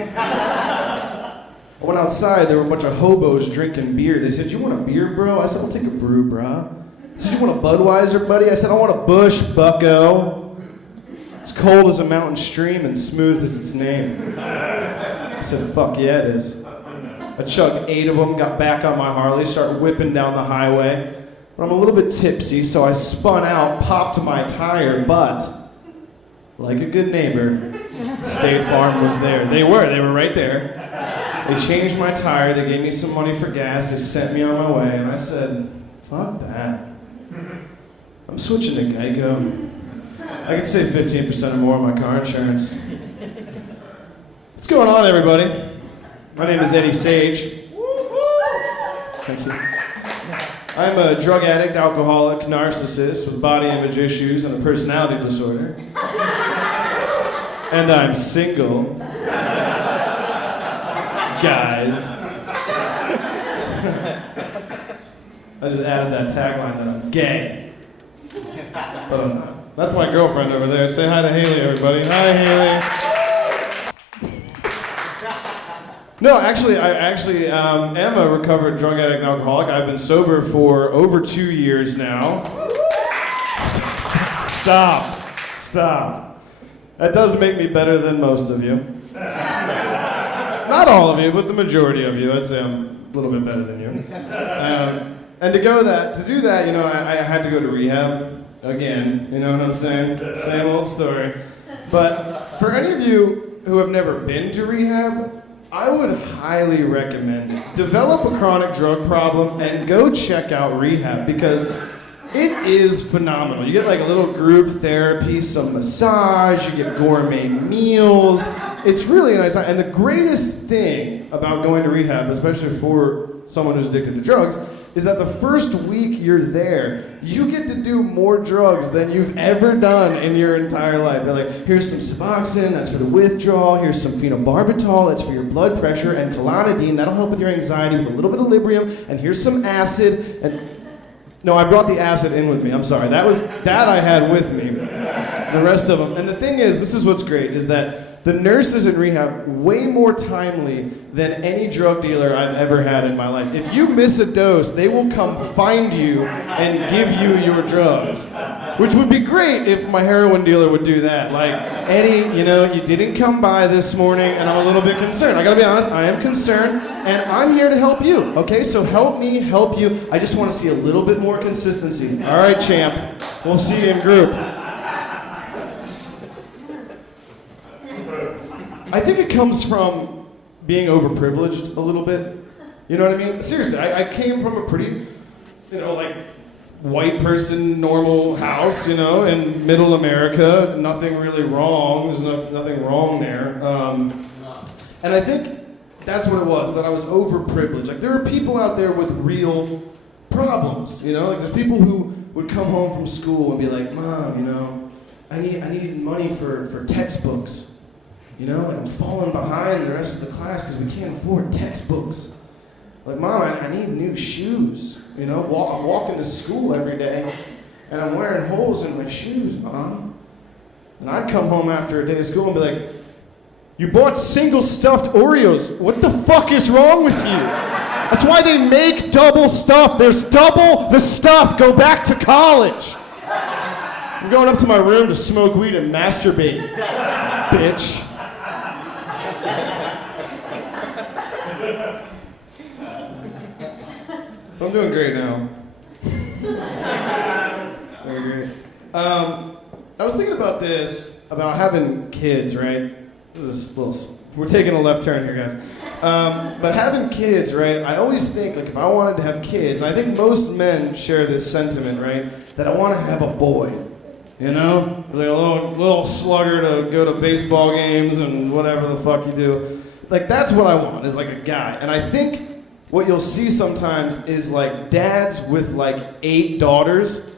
I went outside. There were a bunch of hobos drinking beer. They said, you want a beer, bro? I said, I'll take a brew, bro. They said, you want a Budweiser, buddy? I said, I want a Busch, bucko. It's cold as a mountain stream and smooth as its name. I said, fuck yeah, it is. I chugged 8 of them, got back on my Harley, started whipping down the highway. But I'm a little bit tipsy, so I spun out, popped my tire, but like a good neighbor, State Farm was there. They were right there. They changed my tire, they gave me some money for gas, they sent me on my way, and I said, fuck that. I'm switching to Geico. I could save 15% or more on my car insurance. What's going on, everybody? My name is Eddie Sage. Thank you. I'm a drug addict, alcoholic, narcissist with body image issues and a personality disorder. And I'm single. Guys. I just added that tagline that I'm gay. But that's my girlfriend over there. Say hi to Haley, everybody. Hi, Haley. No, actually, I am a recovered drug addict and alcoholic. I've been sober for over 2 years now. Stop. That does make me better than most of you. Not all of you, but the majority of you. I'd say I'm a little bit better than you. And to do that, you know, I had to go to rehab again. You know what I'm saying? Same old story. But for any of you who have never been to rehab, I would highly recommend it. Develop a chronic drug problem and go check out rehab because it is phenomenal. You get like a little group therapy, some massage, you get gourmet meals. It's really nice. And the greatest thing about going to rehab, especially for someone who's addicted to drugs, is that the first week you're there, you get to do more drugs than you've ever done in your entire life. They're like, here's some Suboxone, that's for the withdrawal. Here's some phenobarbital, that's for your blood pressure. And Klonidine, that'll help with your anxiety with a little bit of Librium. And here's some acid. And no, I brought the acid in with me. I'm sorry. That I had with me. The rest of them. And the thing is, this is what's great, is that the nurses in rehab, way more timely than any drug dealer I've ever had in my life. If you miss a dose, they will come find you and give you your drugs. Which would be great if my heroin dealer would do that. Like, Eddie, you know, you didn't come by this morning and I'm a little bit concerned. I gotta be honest, I am concerned and I'm here to help you, okay? So help me help you. I just wanna see a little bit more consistency. All right, champ, we'll see you in group. I think it comes from being overprivileged a little bit. You know what I mean? Seriously, I came from a pretty, you know, like, white person, normal house, you know, in middle America. Nothing really wrong. There's nothing wrong there. And I think that's what it was, that I was overprivileged. Like, there are people out there with real problems, you know? Like, there's people who would come home from school and be like, Mom, you know, I need money for textbooks. You know, like, I'm falling behind the rest of the class because we can't afford textbooks. Like, Mom, I need new shoes. You know, I'm walking to school every day, and I'm wearing holes in my shoes, Mom. And I'd come home after a day of school and be like, you bought single stuffed Oreos. What the fuck is wrong with you? That's why they make double stuff. There's double the stuff. Go back to college. I'm going up to my room to smoke weed and masturbate, bitch. I'm doing great now. Very great. I was thinking about this, about having kids, right? This is a little, we're taking a left turn here, guys. But having kids, right? I always think, like, if I wanted to have kids, I think most men share this sentiment, right? That I want to have a boy, you know? Like a little slugger to go to baseball games and whatever the fuck you do. Like, that's what I want, is like a guy. And I think what you'll see sometimes is like dads with like 8 daughters,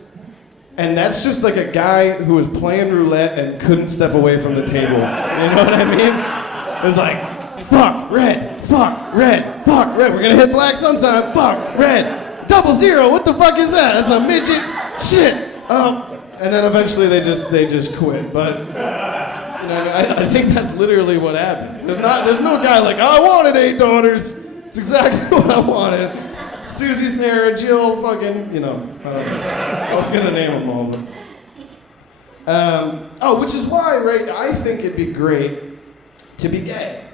and that's just like a guy who was playing roulette and couldn't step away from the table. You know what I mean? It's like, fuck, red, fuck, red, fuck, red. We're gonna hit black sometime, fuck, red, 00, what the fuck is that? That's a midget, shit. And then eventually they just quit. But you know, I think that's literally what happens. There's no guy like, I wanted 8 daughters. It's exactly what I wanted. Susie, Sarah, Jill, fucking, you know. I was gonna name them all, but. Which is why, right, I think it'd be great to be gay.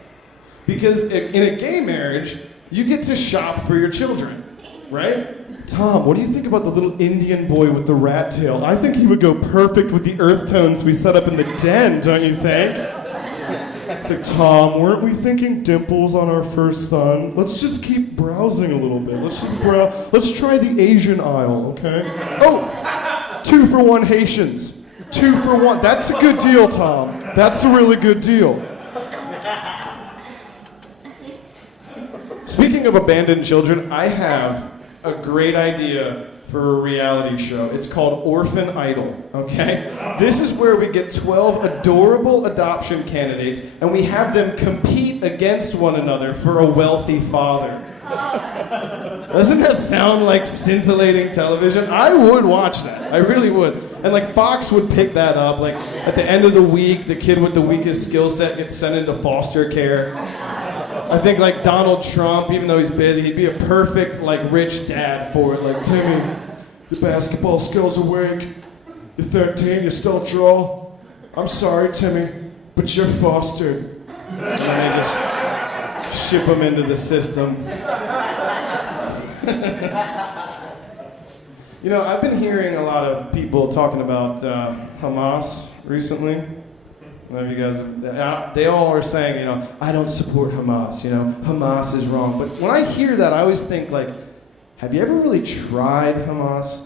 Because in a gay marriage, you get to shop for your children, right? Tom, what do you think about the little Indian boy with the rat tail? I think he would go perfect with the earth tones we set up in the den, don't you think? It's like, Tom, weren't we thinking dimples on our first son? Let's just keep browsing a little bit. Let's just browse. Let's try the Asian aisle, okay? Oh, 2 for 1 Haitians. 2 for 1. That's a good deal, Tom. That's a really good deal. Speaking of abandoned children, I have a great idea for a reality show. It's called Orphan Idol, okay? This is where we get 12 adorable adoption candidates and we have them compete against one another for a wealthy father. Doesn't that sound like scintillating television? I would watch that. I really would. And like Fox would pick that up. Like at the end of the week, the kid with the weakest skill set gets sent into foster care. I think like Donald Trump, even though he's busy, he'd be a perfect like rich dad for it. Like, Timmy, your basketball skills are weak. You're 13, you still draw. I'm sorry, Timmy, but you're fostered. And they just ship him into the system. You know, I've been hearing a lot of people talking about Hamas recently. Maybe you guys, they all are saying, you know, I don't support Hamas, you know, Hamas is wrong. But when I hear that, I always think, like, have you ever really tried Hamas?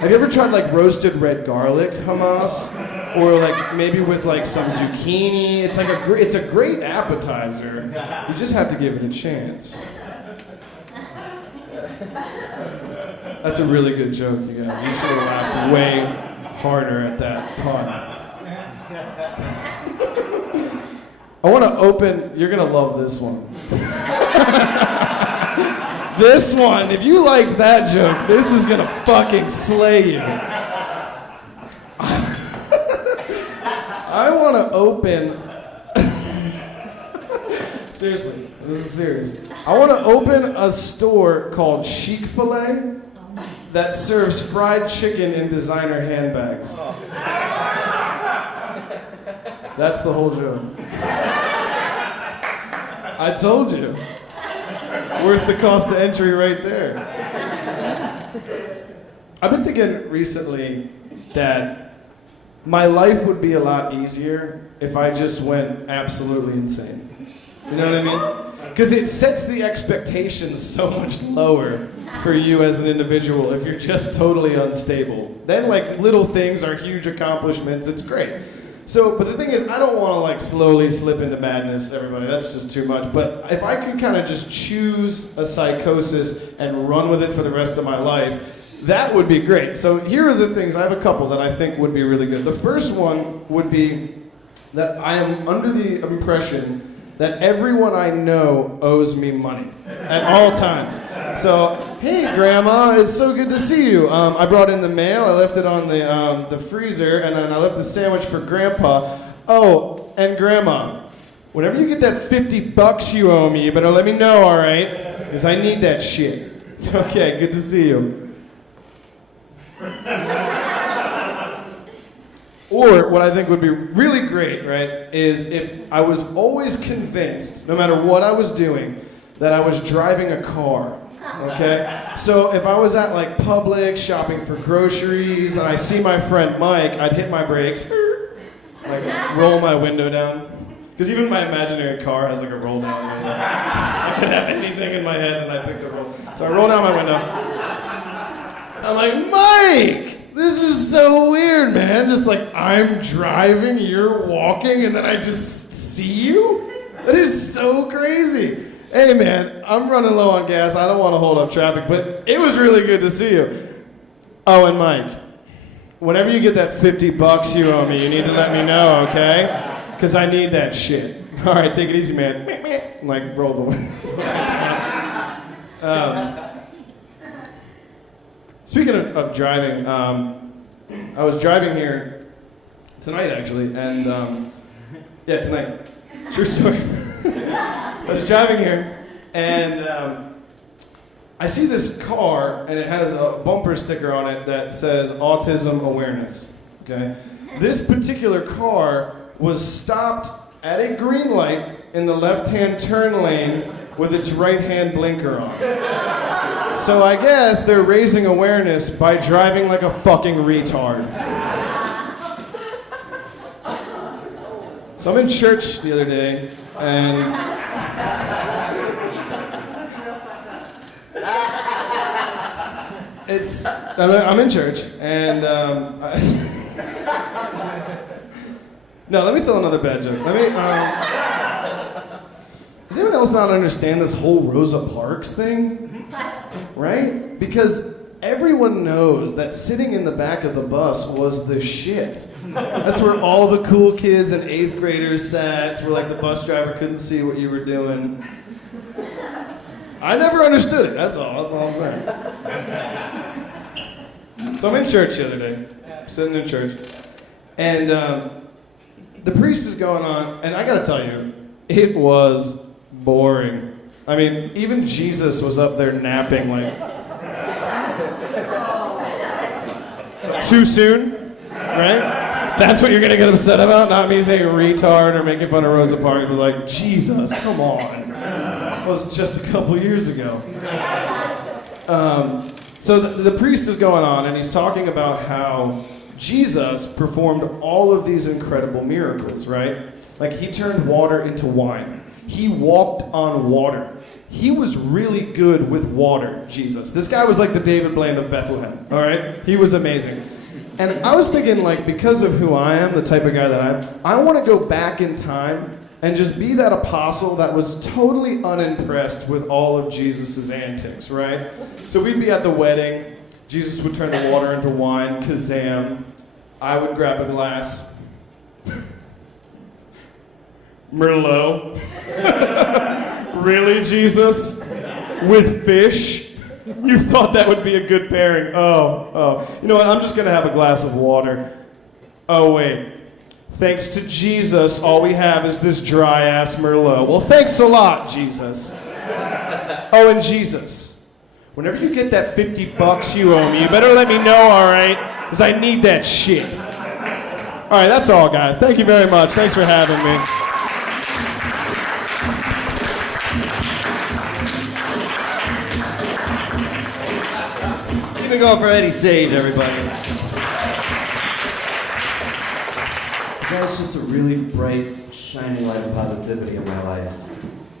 Have you ever tried, like, roasted red garlic Hamas? Or, like, maybe with, like, some zucchini? It's like it's a great appetizer. You just have to give it a chance. That's a really good joke, you guys. You should have laughed way harder at that pun. I want to open, you're going to love this one. This one, if you liked that joke, this is going to fucking slay you. I want to open, seriously, this is serious. I want to open a store called Chick-fil-A. that serves fried chicken in designer handbags. That's the whole joke. I told you. Worth the cost of entry right there. I've been thinking recently that my life would be a lot easier if I just went absolutely insane. You know what I mean? Because it sets the expectations so much lower for you as an individual if you're just totally unstable. Then like little things are huge accomplishments, it's great. So, but the thing is, I don't want to like slowly slip into madness, everybody, that's just too much. But if I could kind of just choose a psychosis and run with it for the rest of my life, that would be great. So here are the things, I have a couple that I think would be really good. The first one would be that I am under the impression that everyone I know owes me money at all times. So, hey Grandma, it's so good to see you. I brought in the mail, I left it on the freezer, and then I left a sandwich for Grandpa. Oh, and Grandma, whenever you get that $50 you owe me, you better let me know, all right? Because I need that shit. Okay, good to see you. Or what I think would be really great, right, is if I was always convinced, no matter what I was doing, that I was driving a car, okay? So if I was at like Publix shopping for groceries and I see my friend Mike, I'd hit my brakes, like roll my window down. Because even my imaginary car has like a roll down window. I could have anything in my head and I pick the roll. So I roll down my window. I'm like, Mike! This is so weird, man. Just like, I'm driving, you're walking, and then I just see you? That is so crazy. Hey, man, I'm running low on gas. I don't want to hold up traffic, but it was really good to see you. Oh, and Mike, whenever you get that $50 you owe me, you need to let me know, okay? Because I need that shit. All right, take it easy, man. Like, roll the window. Speaking of driving, I was driving here tonight, actually, and, yeah, tonight. True story. I was driving here, and I see this car, and it has a bumper sticker on it that says autism awareness, okay? This particular car was stopped at a green light in the left-hand turn lane with its right-hand blinker on. So I guess they're raising awareness by driving like a fucking retard. So I'm in church the other day, and I'm in church, and no, let me tell another bad joke. Does anyone else not understand this whole Rosa Parks thing? Right? Because everyone knows that sitting in the back of the bus was the shit. That's where all the cool kids and 8th graders sat, where like the bus driver couldn't see what you were doing. I never understood it, that's all I'm saying. So I'm in church the other day, sitting in church, and the priest is going on, and I gotta tell you, it was boring. I mean, even Jesus was up there napping like, too soon, right? That's what you're gonna get upset about? Not me saying retard or making fun of Rosa Parks, but like, Jesus, come on. That was just a couple years ago. So the priest is going on, and he's talking about how Jesus performed all of these incredible miracles, right? Like, he turned water into wine. He walked on water. He was really good with water, Jesus. This guy was like the David Blaine of Bethlehem, all right? He was amazing. And I was thinking, like, because of who I am, the type of guy that I want to go back in time and just be that apostle that was totally unimpressed with all of Jesus' antics, right? So we'd be at the wedding. Jesus would turn the water into wine, kazam. I would grab a glass. Merlot. Really, Jesus? With fish? You thought that would be a good pairing. Oh. You know what? I'm just going to have a glass of water. Oh, wait. Thanks to Jesus, all we have is this dry-ass Merlot. Well, thanks a lot, Jesus. Oh, and Jesus, whenever you get that $50 you owe me, you better let me know, all right? Because I need that shit. All right, that's all, guys. Thank you very much. Thanks for having me. Keep it going for Eddie Sage, everybody. You guys, just a really bright, shining light of positivity in my life.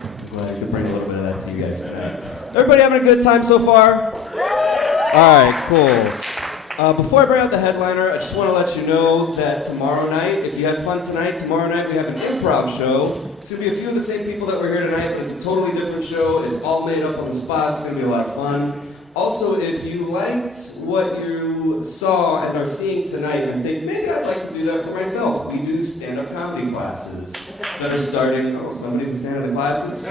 I'm glad I could bring a little bit of that to you guys tonight. Everybody having a good time so far? All right, cool. Before I bring out the headliner, I just want to let you know that tomorrow night, if you had fun tonight, tomorrow night we have an improv show. It's going to be a few of the same people that were here tonight, but it's a totally different show. It's all made up on the spot. It's going to be a lot of fun. Also, if you liked what you saw and are seeing tonight and think, maybe I'd like to do that for myself, we do stand-up comedy classes that are starting. Oh, somebody's a fan of the classes?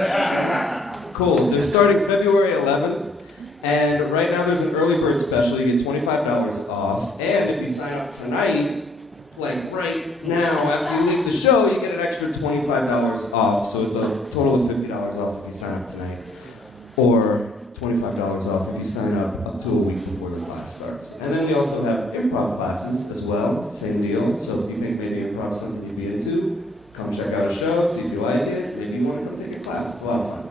Cool. They're starting February 11th. And right now there's an early bird special. You get $25 off. And if you sign up tonight, like right now after you leave the show, you get an extra $25 off. So it's a total of $50 off if you sign up tonight. Or $25 off if you sign up to a week before the class starts. And then we also have improv classes as well. Same deal. So if you think maybe improv is something you'd be into, come check out a show, see if you like it. Maybe you want to come take a class. It's a lot of fun.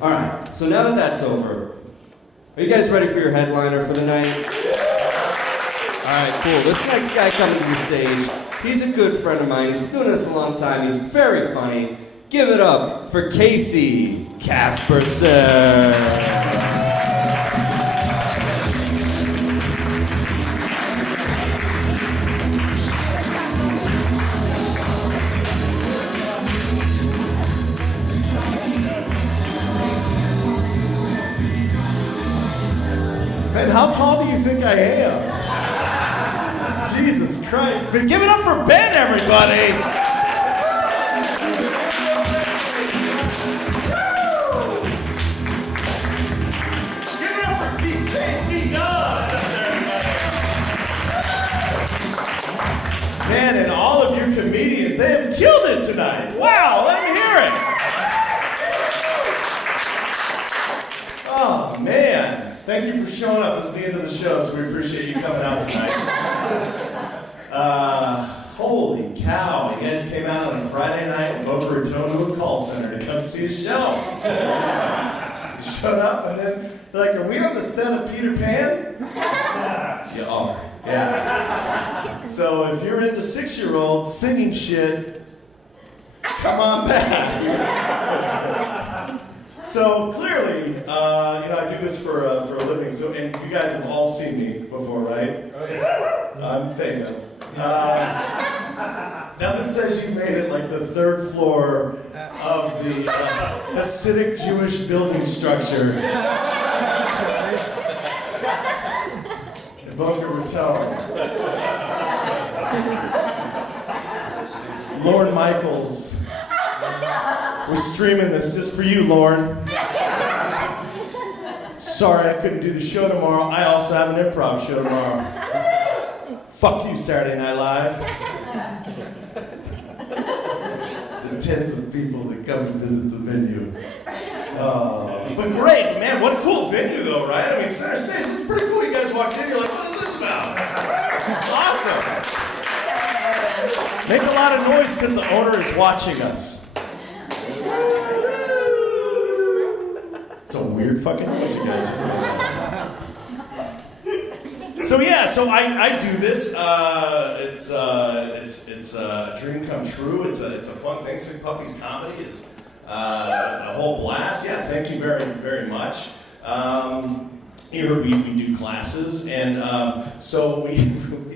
All right. So now that that's over, are you guys ready for your headliner for the night? Alright, cool. This next guy coming to the stage, he's a good friend of mine. He's been doing this a long time. He's very funny. Give it up for Casey Casperson. Man, how tall do you think I am? Jesus Christ. But give it up for Ben, everybody! Give it up for TJC Dubs! Man, and all of your comedians, they have killed it tonight. Wow, let me hear it! Oh, man. Thank you for showing up. This is the end of the show, so we appreciate you coming out tonight. Holy cow. You guys came out on a Friday night in Boca Raton to a call center to come see a show. You showed up, and then they're like, are we on the set of Peter Pan? You are. Yeah. So if you're into 6-year-olds singing shit, come on back. So clearly, I do this for a living. So, and you guys have all seen me before, right? Oh yeah. I'm famous. Nothing says you've made it like the 3rd floor of the Hasidic Jewish building structure in Boca Raton. Lorne Michaels. We're streaming this just for you, Lauren. Sorry I couldn't do the show tomorrow. I also have an improv show tomorrow. Fuck you, Saturday Night Live. The tens of people that come to visit the venue. But great, man, what a cool venue though, right? I mean, center stage, this is pretty cool. You guys walked in, you're like, what is this about? Awesome. Make a lot of noise because the owner is watching us. It's a weird fucking noise, you guys. So yeah, so I do this. It's a dream come true. It's a fun thing. Sick Puppies comedy is a whole blast. Yeah, thank you very very much. Here we do classes, and so we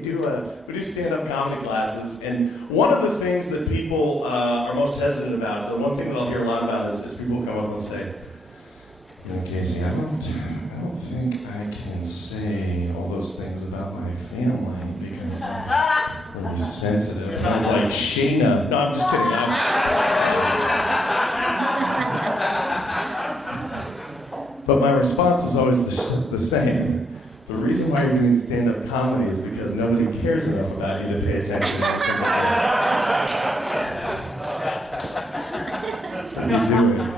do stand-up comedy classes. And one of the things that people are most hesitant about, the one thing that I'll hear a lot about is people come up and say, you know, Casey, I don't think I can say all those things about my family because I'm really sensitive. It sounds like Shana. No, I'm just kidding. But my response is always the same. The reason why you're doing stand-up comedy is because nobody cares enough about you to pay attention. What are you doing?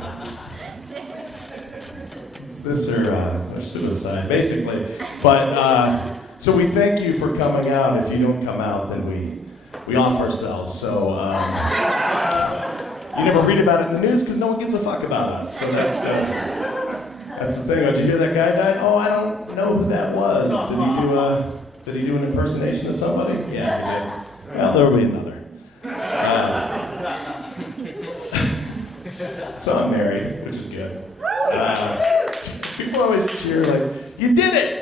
It's this or or suicide, basically. But so we thank you for coming out. If you don't come out, then we off ourselves. So you never read about it in the news because no one gives a fuck about us. So that's the thing. Oh, did you hear that guy died? Oh, I don't know who that was. Did he do an impersonation of somebody? Yeah, he did. Well, there will be another. So I'm married, which is good. People always cheer like, you did it!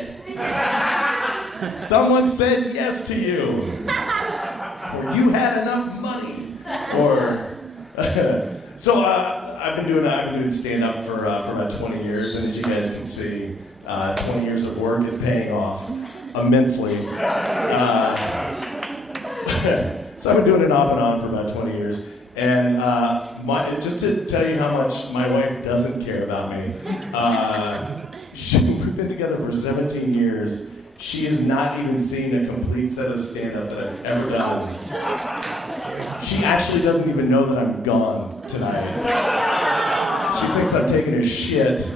Someone said yes to you. Or you had enough money. Or so I've been doing stand-up for about 20 years, and as you guys can see, 20 years of work is paying off immensely. So I've been doing it off and on for about 20 years. And just to tell you how much my wife doesn't care about me, we've been together for 17 years. She has not even seen a complete set of stand-up that I've ever done. She actually doesn't even know that I'm gone tonight. She thinks I'm taking a shit.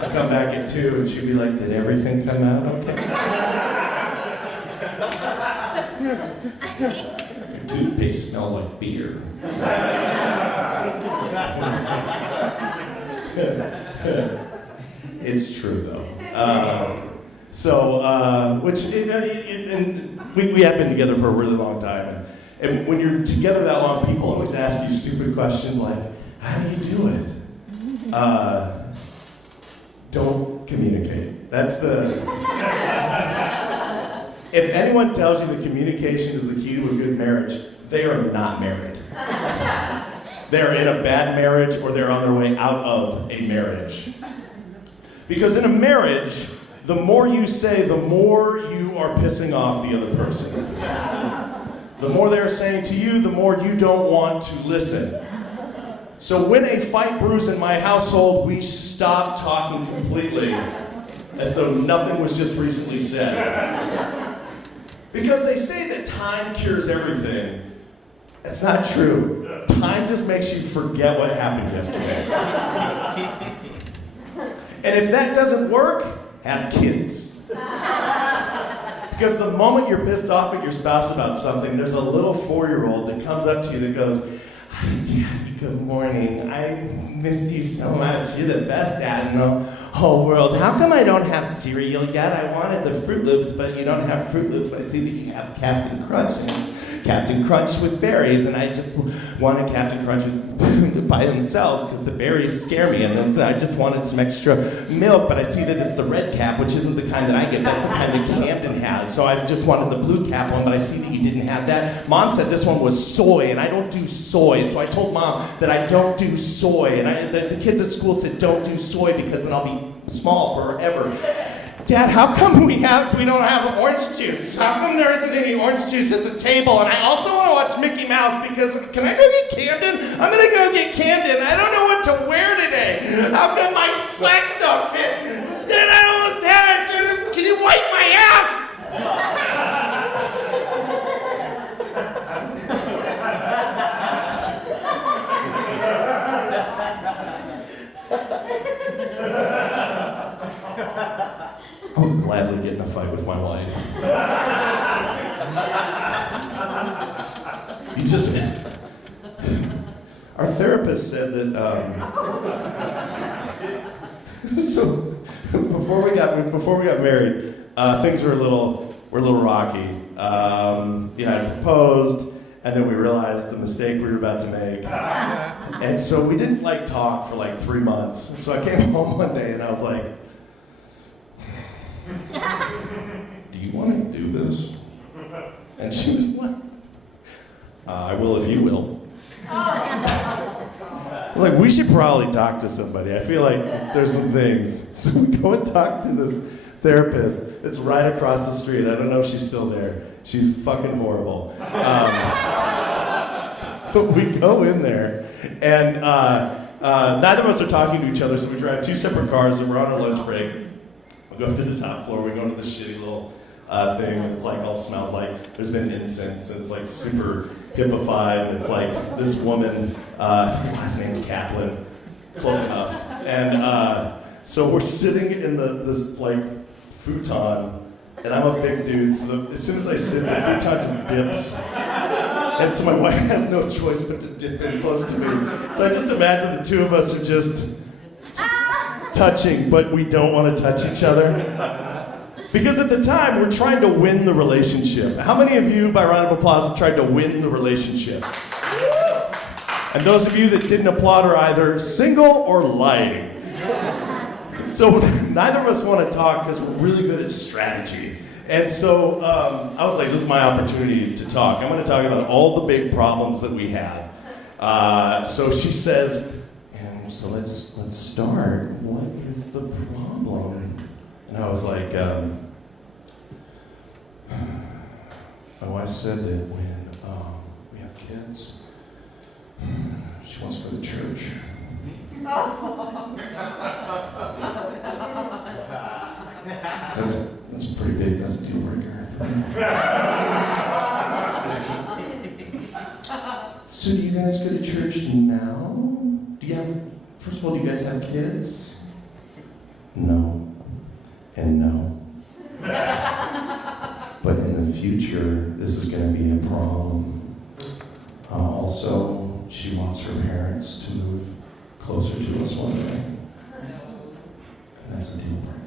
I come back at 2 and she'll be like, did everything come out okay? Your toothpaste smells like beer. It's true though. We have been together for a really long time, and when you're together that long, people always ask you stupid questions like, "How do you do it?" Don't communicate. That's the. If anyone tells you that communication is the key to a good marriage, they are not married. They're in a bad marriage or they're on their way out of a marriage. Because in a marriage, the more you say, the more you are pissing off the other person. The more they're saying to you, the more you don't want to listen. So when a fight brews in my household, we stop talking completely, as though nothing was just recently said. Because they say that time cures everything. That's not true. Time just makes you forget what happened yesterday. And if that doesn't work, have kids. Because the moment you're pissed off at your spouse about something, there's a little 4-year-old that comes up to you that goes, "Hi, Daddy, good morning. I missed you so much. You're the best dad in the whole world. How come I don't have cereal yet? I wanted the Fruit Loops, but you don't have Fruit Loops. I see that you have Captain Crunch, and it's Captain Crunch with berries, and I just wanted Captain Crunch by themselves because the berries scare me, and then I just wanted some extra milk, but I see that it's the red cap, which isn't the kind that I get. That's the kind that Camden has. So I just wanted the blue cap one, but I see that you didn't have that. Mom said this one was soy, and I don't do soy, so I told Mom that I don't do soy, and the kids at school said don't do soy because then I'll be small forever. Dad, how come we don't have orange juice? How come there isn't any orange juice at the table? And I also want to watch Mickey Mouse because, can I go get Camden? I'm going to go get Camden. I don't know what to wear today. How come my slacks don't fit? Then I almost had it. Can you wipe my ass? I would gladly get in a fight with my wife. Our therapist said that. So before we got married, things were a little rocky. I proposed, and then we realized the mistake we were about to make, and so we didn't talk for 3 months. So I came home one day and I was like, "Do you want to do this?" And she was like, "I will if you will." I was like, "We should probably talk to somebody. I feel like there's some things." So we go and talk to this therapist. It's right across the street. I don't know if she's still there. She's fucking horrible. But we go in there, and neither of us are talking to each other, so we drive 2 separate cars, and we're on our lunch break. We go to the top floor, we go to this shitty little thing, and it's all smells like there's been incense, and it's super hippified. It's like this woman, last name's Kaplan, close enough. And so we're sitting in this like futon, and I'm a big dude, so as soon as I sit, the futon just dips. And so my wife has no choice but to dip in close to me. So I just imagine the two of us are just touching, but we don't want to touch each other. Because at the time, we're trying to win the relationship. How many of you, by round of applause, have tried to win the relationship? And those of you that didn't applaud are either single or lying. So neither of us want to talk because we're really good at strategy. And so I was like, this is my opportunity to talk. I'm going to talk about all the big problems that we have. So she says, and so let's start. What is the problem? And I was like, my wife said that when we have kids, she wants to go to church. That's pretty big. That's a deal breaker. So do you guys go to church now? First of all, do you guys have kids? No. And no. But in the future, this is going to be a problem. Also, she wants her parents to move closer to us one day. And that's a deal breaker.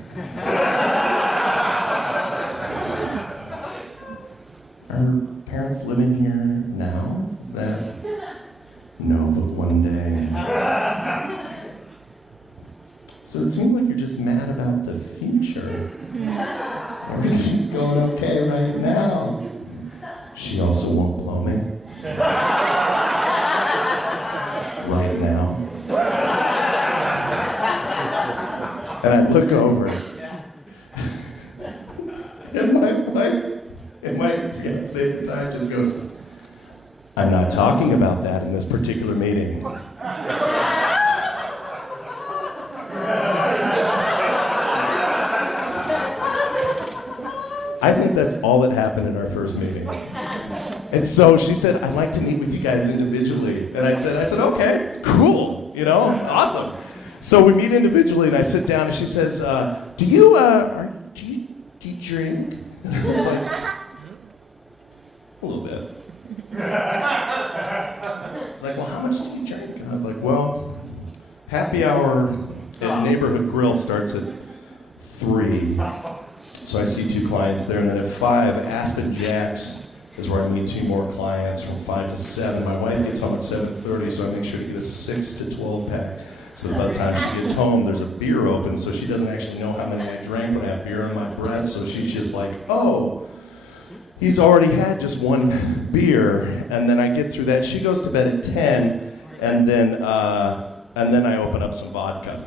Are parents living here now? No, but one day. So it seems like you're just mad about the future. Everything's going okay right now. She also won't blow me. Right now. And I look over. And my fiance at the time just goes, I'm not talking about that in this particular meeting. I think that's all that happened in our first meeting. And so she said, I'd like to meet with you guys individually. And I said, okay, cool, awesome. So we meet individually, and I sit down, and she says, do you drink? And I was like, a little bit. It's like, well, how much do you drink? And I was like, well, happy hour at Neighborhood Grill starts at 3. So I see 2 clients there, and then at 5, Aspen Jacks is where I meet 2 more clients from 5 to 7. My wife gets home at 7:30, so I make sure to get a 6 to 12 pack. So by the time she gets home, there's a beer open, so she doesn't actually know how many I drank, but I have beer in my breath, so she's just like, oh, he's already had just 1 beer. And then I get through that. She goes to bed at 10, and then I open up some vodka.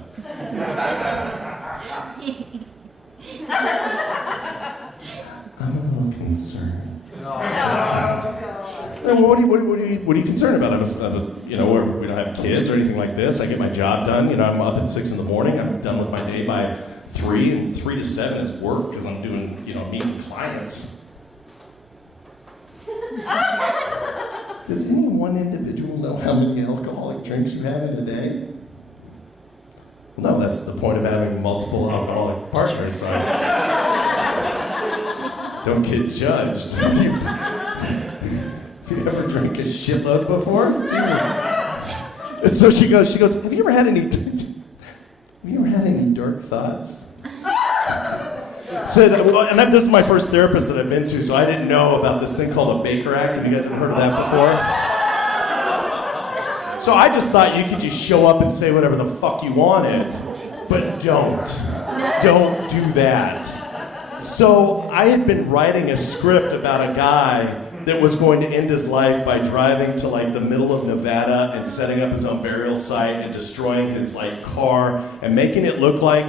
I'm a little concerned. What are you concerned about? We don't have kids or anything like this. I get my job done. I'm up at 6 in the morning. I'm done with my day by 3, and 3 to 7 is work because I'm doing, meeting clients. Does any one individual know how many alcoholic drinks you have in a day? No, that's the point of having multiple alcoholic partners. So don't get judged. Have you ever drank a shitload before? Jesus. So she goes, have you ever had any dark thoughts? Said, and this is my first therapist that I've been to, so I didn't know about this thing called a Baker Act. Have you guys ever heard of that before? So I just thought you could just show up and say whatever the fuck you wanted, but don't do that. So I had been writing a script about a guy that was going to end his life by driving to the middle of Nevada and setting up his own burial site and destroying his car and making it look like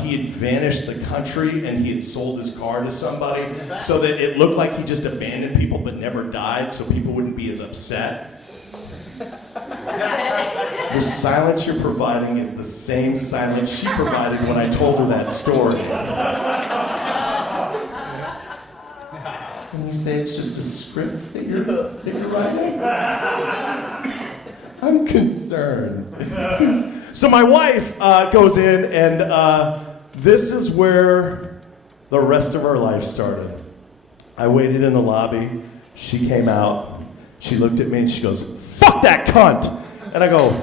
he had vanished the country and he had sold his car to somebody so that it looked like he just abandoned people but never died so people wouldn't be as upset. The silence you're providing is the same silence she provided when I told her that story. you say it's just a script that you're writing? I'm concerned. So my wife goes in, and this is where the rest of our life started. I waited in the lobby. She came out. She looked at me and she goes, "Fuck that cunt!" And I go,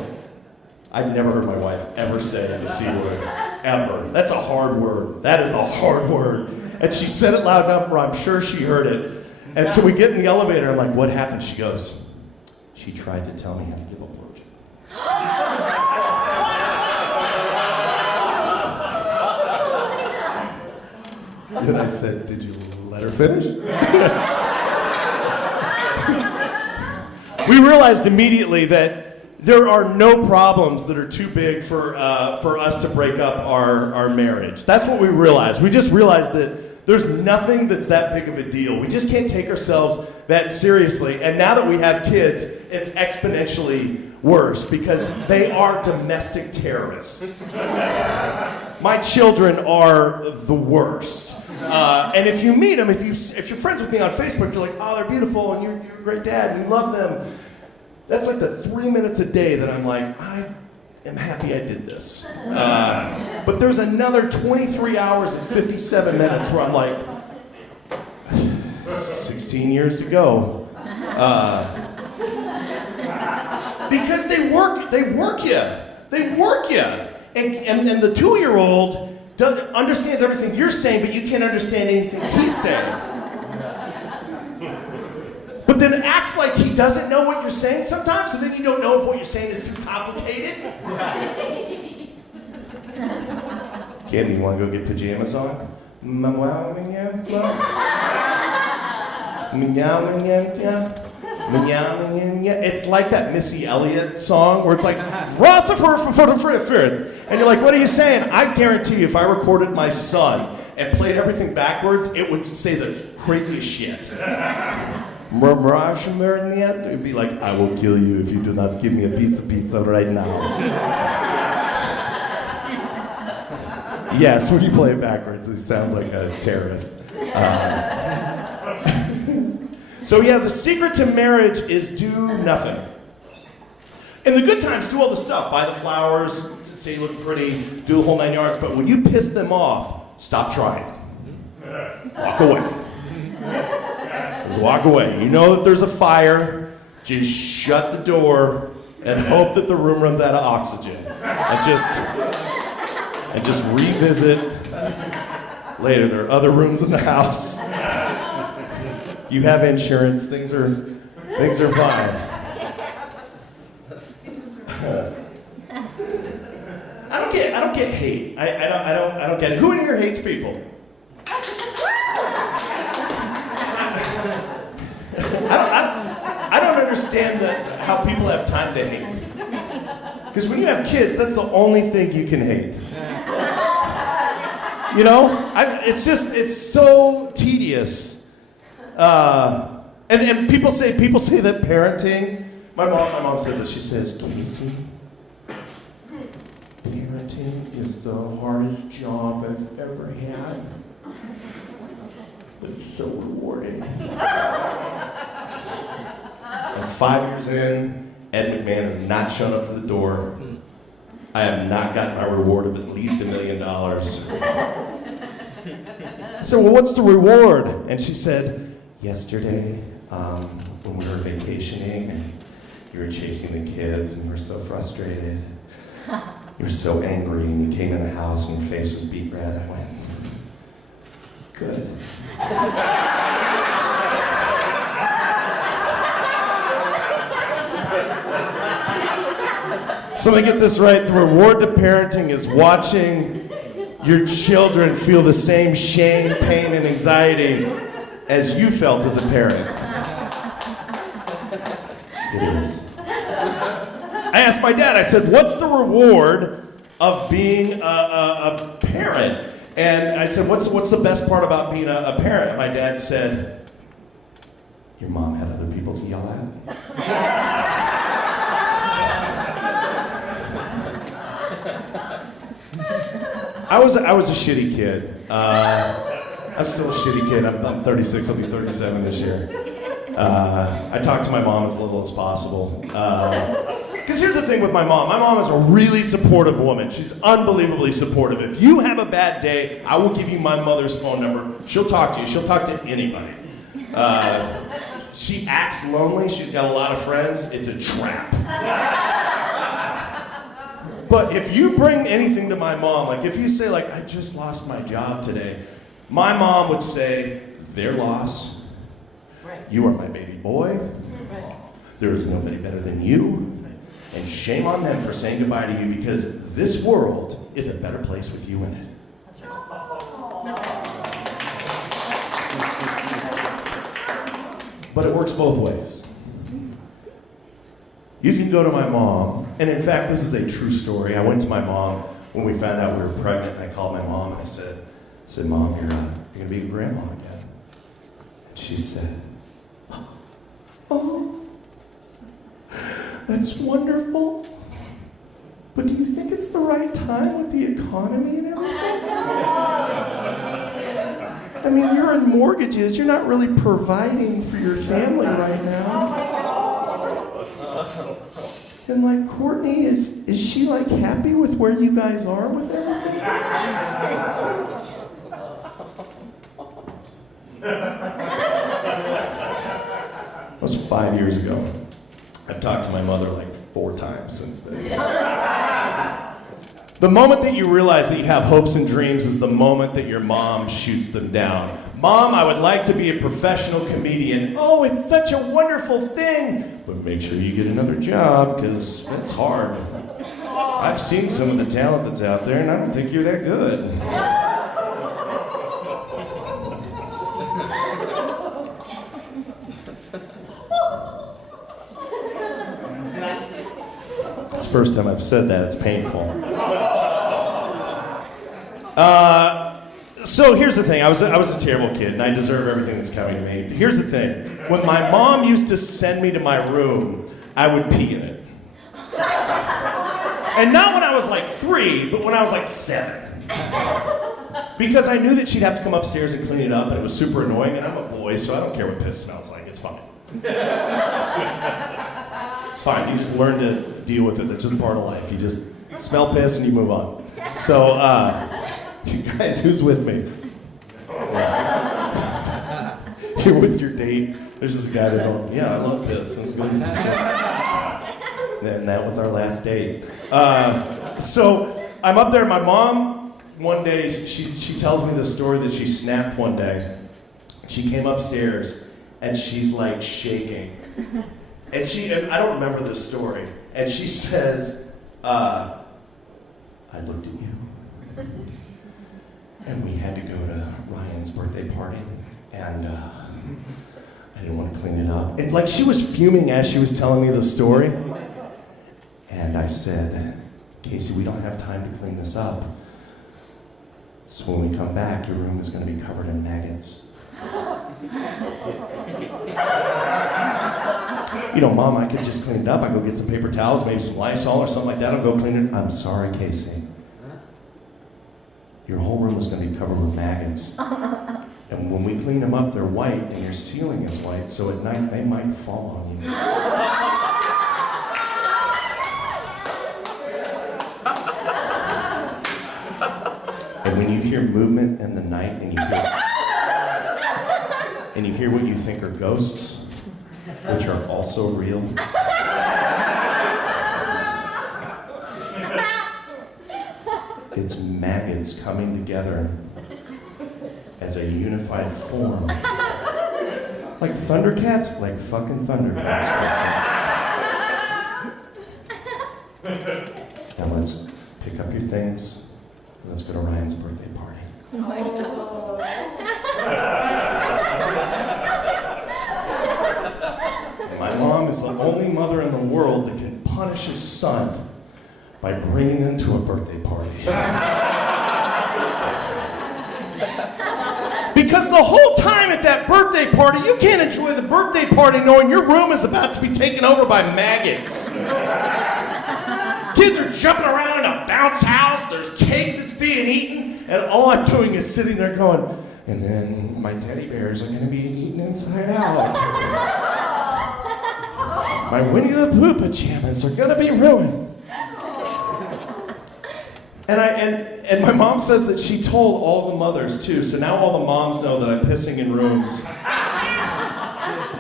I've never heard my wife ever say the C word, ever. That's a hard word. That is a hard word. And she said it loud enough where I'm sure she heard it. And so we get in the elevator. I'm like, "What happened?" She goes, "She tried to tell me how to give a blowjob." And I said, "Did you let her finish?" We realized immediately that there are no problems that are too big for us to break up our marriage. That's what we realized. We just realized that there's nothing that's that big of a deal. We just can't take ourselves that seriously. And now that we have kids, it's exponentially worse because they are domestic terrorists. My children are the worst. And if you meet them, if you're friends with me on Facebook, you're like, "Oh, they're beautiful, and you're a great dad, and we love them." That's like the 3 minutes a day that I'm like, I am happy I did this. But there's another 23 hours and 57 minutes where I'm like, 16 years to go. Because they work you. They work you. And the 2-year-old understands everything you're saying, but you can't understand anything he's saying. But then acts like he doesn't know what you're saying sometimes, so then you don't know if what you're saying is too complicated. Kim, you want to go get pajamas on? It's like that Missy Elliott song where it's like, and you're like, "What are you saying?" I guarantee you, if I recorded my son and played everything backwards, it would say the craziest shit. It would be like, "I will kill you if you do not give me a piece of pizza right now." Yes, when you play it backwards, it sounds like a terrorist. So yeah, the secret to marriage is do nothing. In the good times, do all the stuff. Buy the flowers, say you look pretty, do the whole 9 yards. But when you piss them off, stop trying. Walk away. Just walk away. You know that there's a fire. Just shut the door and hope that the room runs out of oxygen. And just revisit later. There are other rooms in the house. You have insurance. Things are fine. I don't get hate. I don't get it. Who in here hates people? I don't understand how people have time to hate. Because when you have kids, that's the only thing you can hate. You know, it's so tedious. And people say that parenting. My mom says that. She says, "Casey, parenting is the hardest job I've ever had. But it's so rewarding." And 5 years in, Ed McMahon has not shown up to the door. I have not gotten my reward of at least $1 million. I said, "Well, what's the reward?" And she said, "Yesterday, when we were vacationing, and you were chasing the kids, and you were so frustrated. You were so angry, and you came in the house, and your face was beet red." I went, "Good." So let me get this right. The reward to parenting is watching your children feel the same shame, pain, and anxiety as you felt as a parent. It is. I asked my dad, I said, "What's the reward of being a parent?" And I said, what's the best part about being a parent? And my dad said, "Your mom had other people to yell at." I was a shitty kid. I I'm still a shitty kid. I'm 36. I'll be 37 this year. I talk to my mom as little as possible. Because here's the thing with my mom. My mom is a really supportive woman. She's unbelievably supportive. If you have a bad day, I will give you my mother's phone number. She'll talk to you. She'll talk to anybody. She acts lonely. She's got a lot of friends. It's a trap. But if you bring anything to my mom, like if you say, like, I just lost my job today, my mom would say, their loss. You are my baby boy. There is nobody better than you. And shame on them for saying goodbye to you, because this world is a better place with you in it. But it works both ways. You can go to my mom, and in fact, this is a true story. I went to my mom when we found out we were pregnant, and I called my mom and I said, Mom, you're gonna be a grandma again. And she said, oh, that's wonderful. But do you think it's the right time with the economy and everything? I mean, you're in mortgages. You're not really providing for your family right now. And like, Courtney, is she like happy with where you guys are with everything? That was 5 years ago. I've talked to my mother like 4 times since then. The moment that you realize that you have hopes and dreams is the moment that your mom shoots them down. Mom, I would like to be a professional comedian. Oh, it's such a wonderful thing. But make sure you get another job, because it's hard. I've seen some of the talent that's out there, and I don't think you're that good. It's the first time I've said that. It's painful. So here's the thing. I was a terrible kid, and I deserve everything that's coming to me. Here's the thing. When my mom used to send me to my room, I would pee in it. And not when I was like 3, but when I was like 7. Because I knew that she'd have to come upstairs and clean it up, and it was super annoying, and I'm a boy, so I don't care what piss smells like. It's fine. It's fine. You just learn to deal with it. That's just part of life. You just smell piss and you move on. So, you guys, who's with me? Yeah. You're with your date. There's this guy that goes, yeah, I love piss. It's good. And that was our last date. So I'm up there. My mom, one day, she tells me the story that she snapped one day. She came upstairs, and she's like shaking. And I don't remember this story. And she says, I looked at you. And we had to go to Ryan's birthday party. And I didn't want to clean it up. And like, she was fuming as she was telling me the story. And I said, Casey, we don't have time to clean this up. So when we come back, your room is going to be covered in maggots. You know, Mom, I could just clean it up. I go get some paper towels, maybe some Lysol or something like that. I'll go clean it. I'm sorry, Casey. Your whole room is going to be covered with maggots. And when we clean them up, they're white, and your ceiling is white, so at night they might fall on you. And when you hear movement in the night, and you hear what you think are ghosts, which are also real, it's maggots coming together as a unified form. Like Thundercats? Like fucking Thundercats. Now let's pick up your things and let's go to Ryan's birthday party. And my mom is the only mother in the world that can punish his son by bringing him to a birthday party. Because the whole time at that birthday party, you can't enjoy the birthday party knowing your room is about to be taken over by maggots. Kids are jumping around in a bounce house, there's cake that's being eaten, and all I'm doing is sitting there going, And then my teddy bears are going to be eaten inside out. My Winnie the Pooh pajamas are going to be ruined. And my mom says that she told all the mothers too, so now all the moms know that I'm pissing in rooms.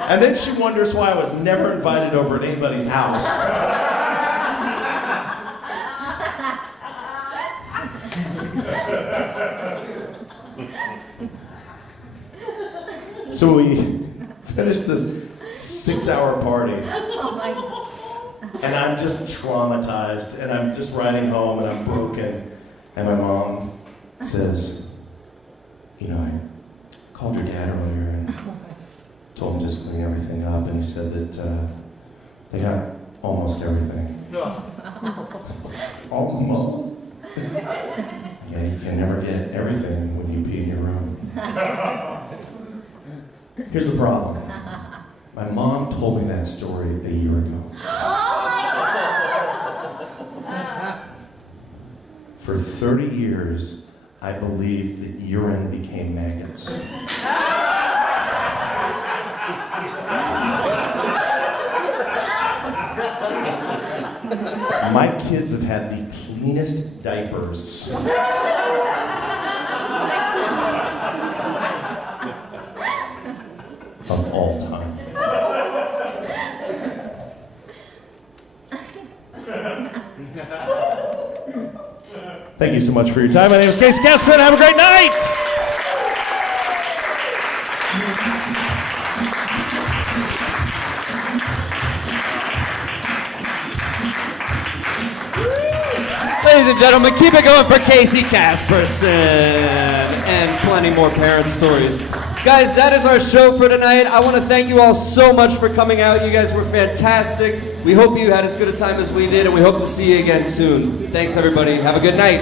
And then she wonders why I was never invited over at anybody's house. So we finished this 6-hour party. And I'm just traumatized, and I'm just riding home, and I'm broken. And my mom says, you know, I called your dad earlier and told him just clean everything up, and he said that they got almost everything. Almost? Yeah, you can never get everything when you pee in your room. Here's the problem. My mom told me that story a year ago. For 30 years, I believed that urine became maggots. My kids have had the cleanest diapers. Of all time. Thank you so much for your time. My name is Casey Gaspin. Have a great night! Ladies and gentlemen, keep it going for Casey Casperson and plenty more parent stories. Guys, that is our show for tonight. I want to thank you all so much for coming out. You guys were fantastic. We hope you had as good a time as we did, and we hope to see you again soon. Thanks, everybody. Have a good night.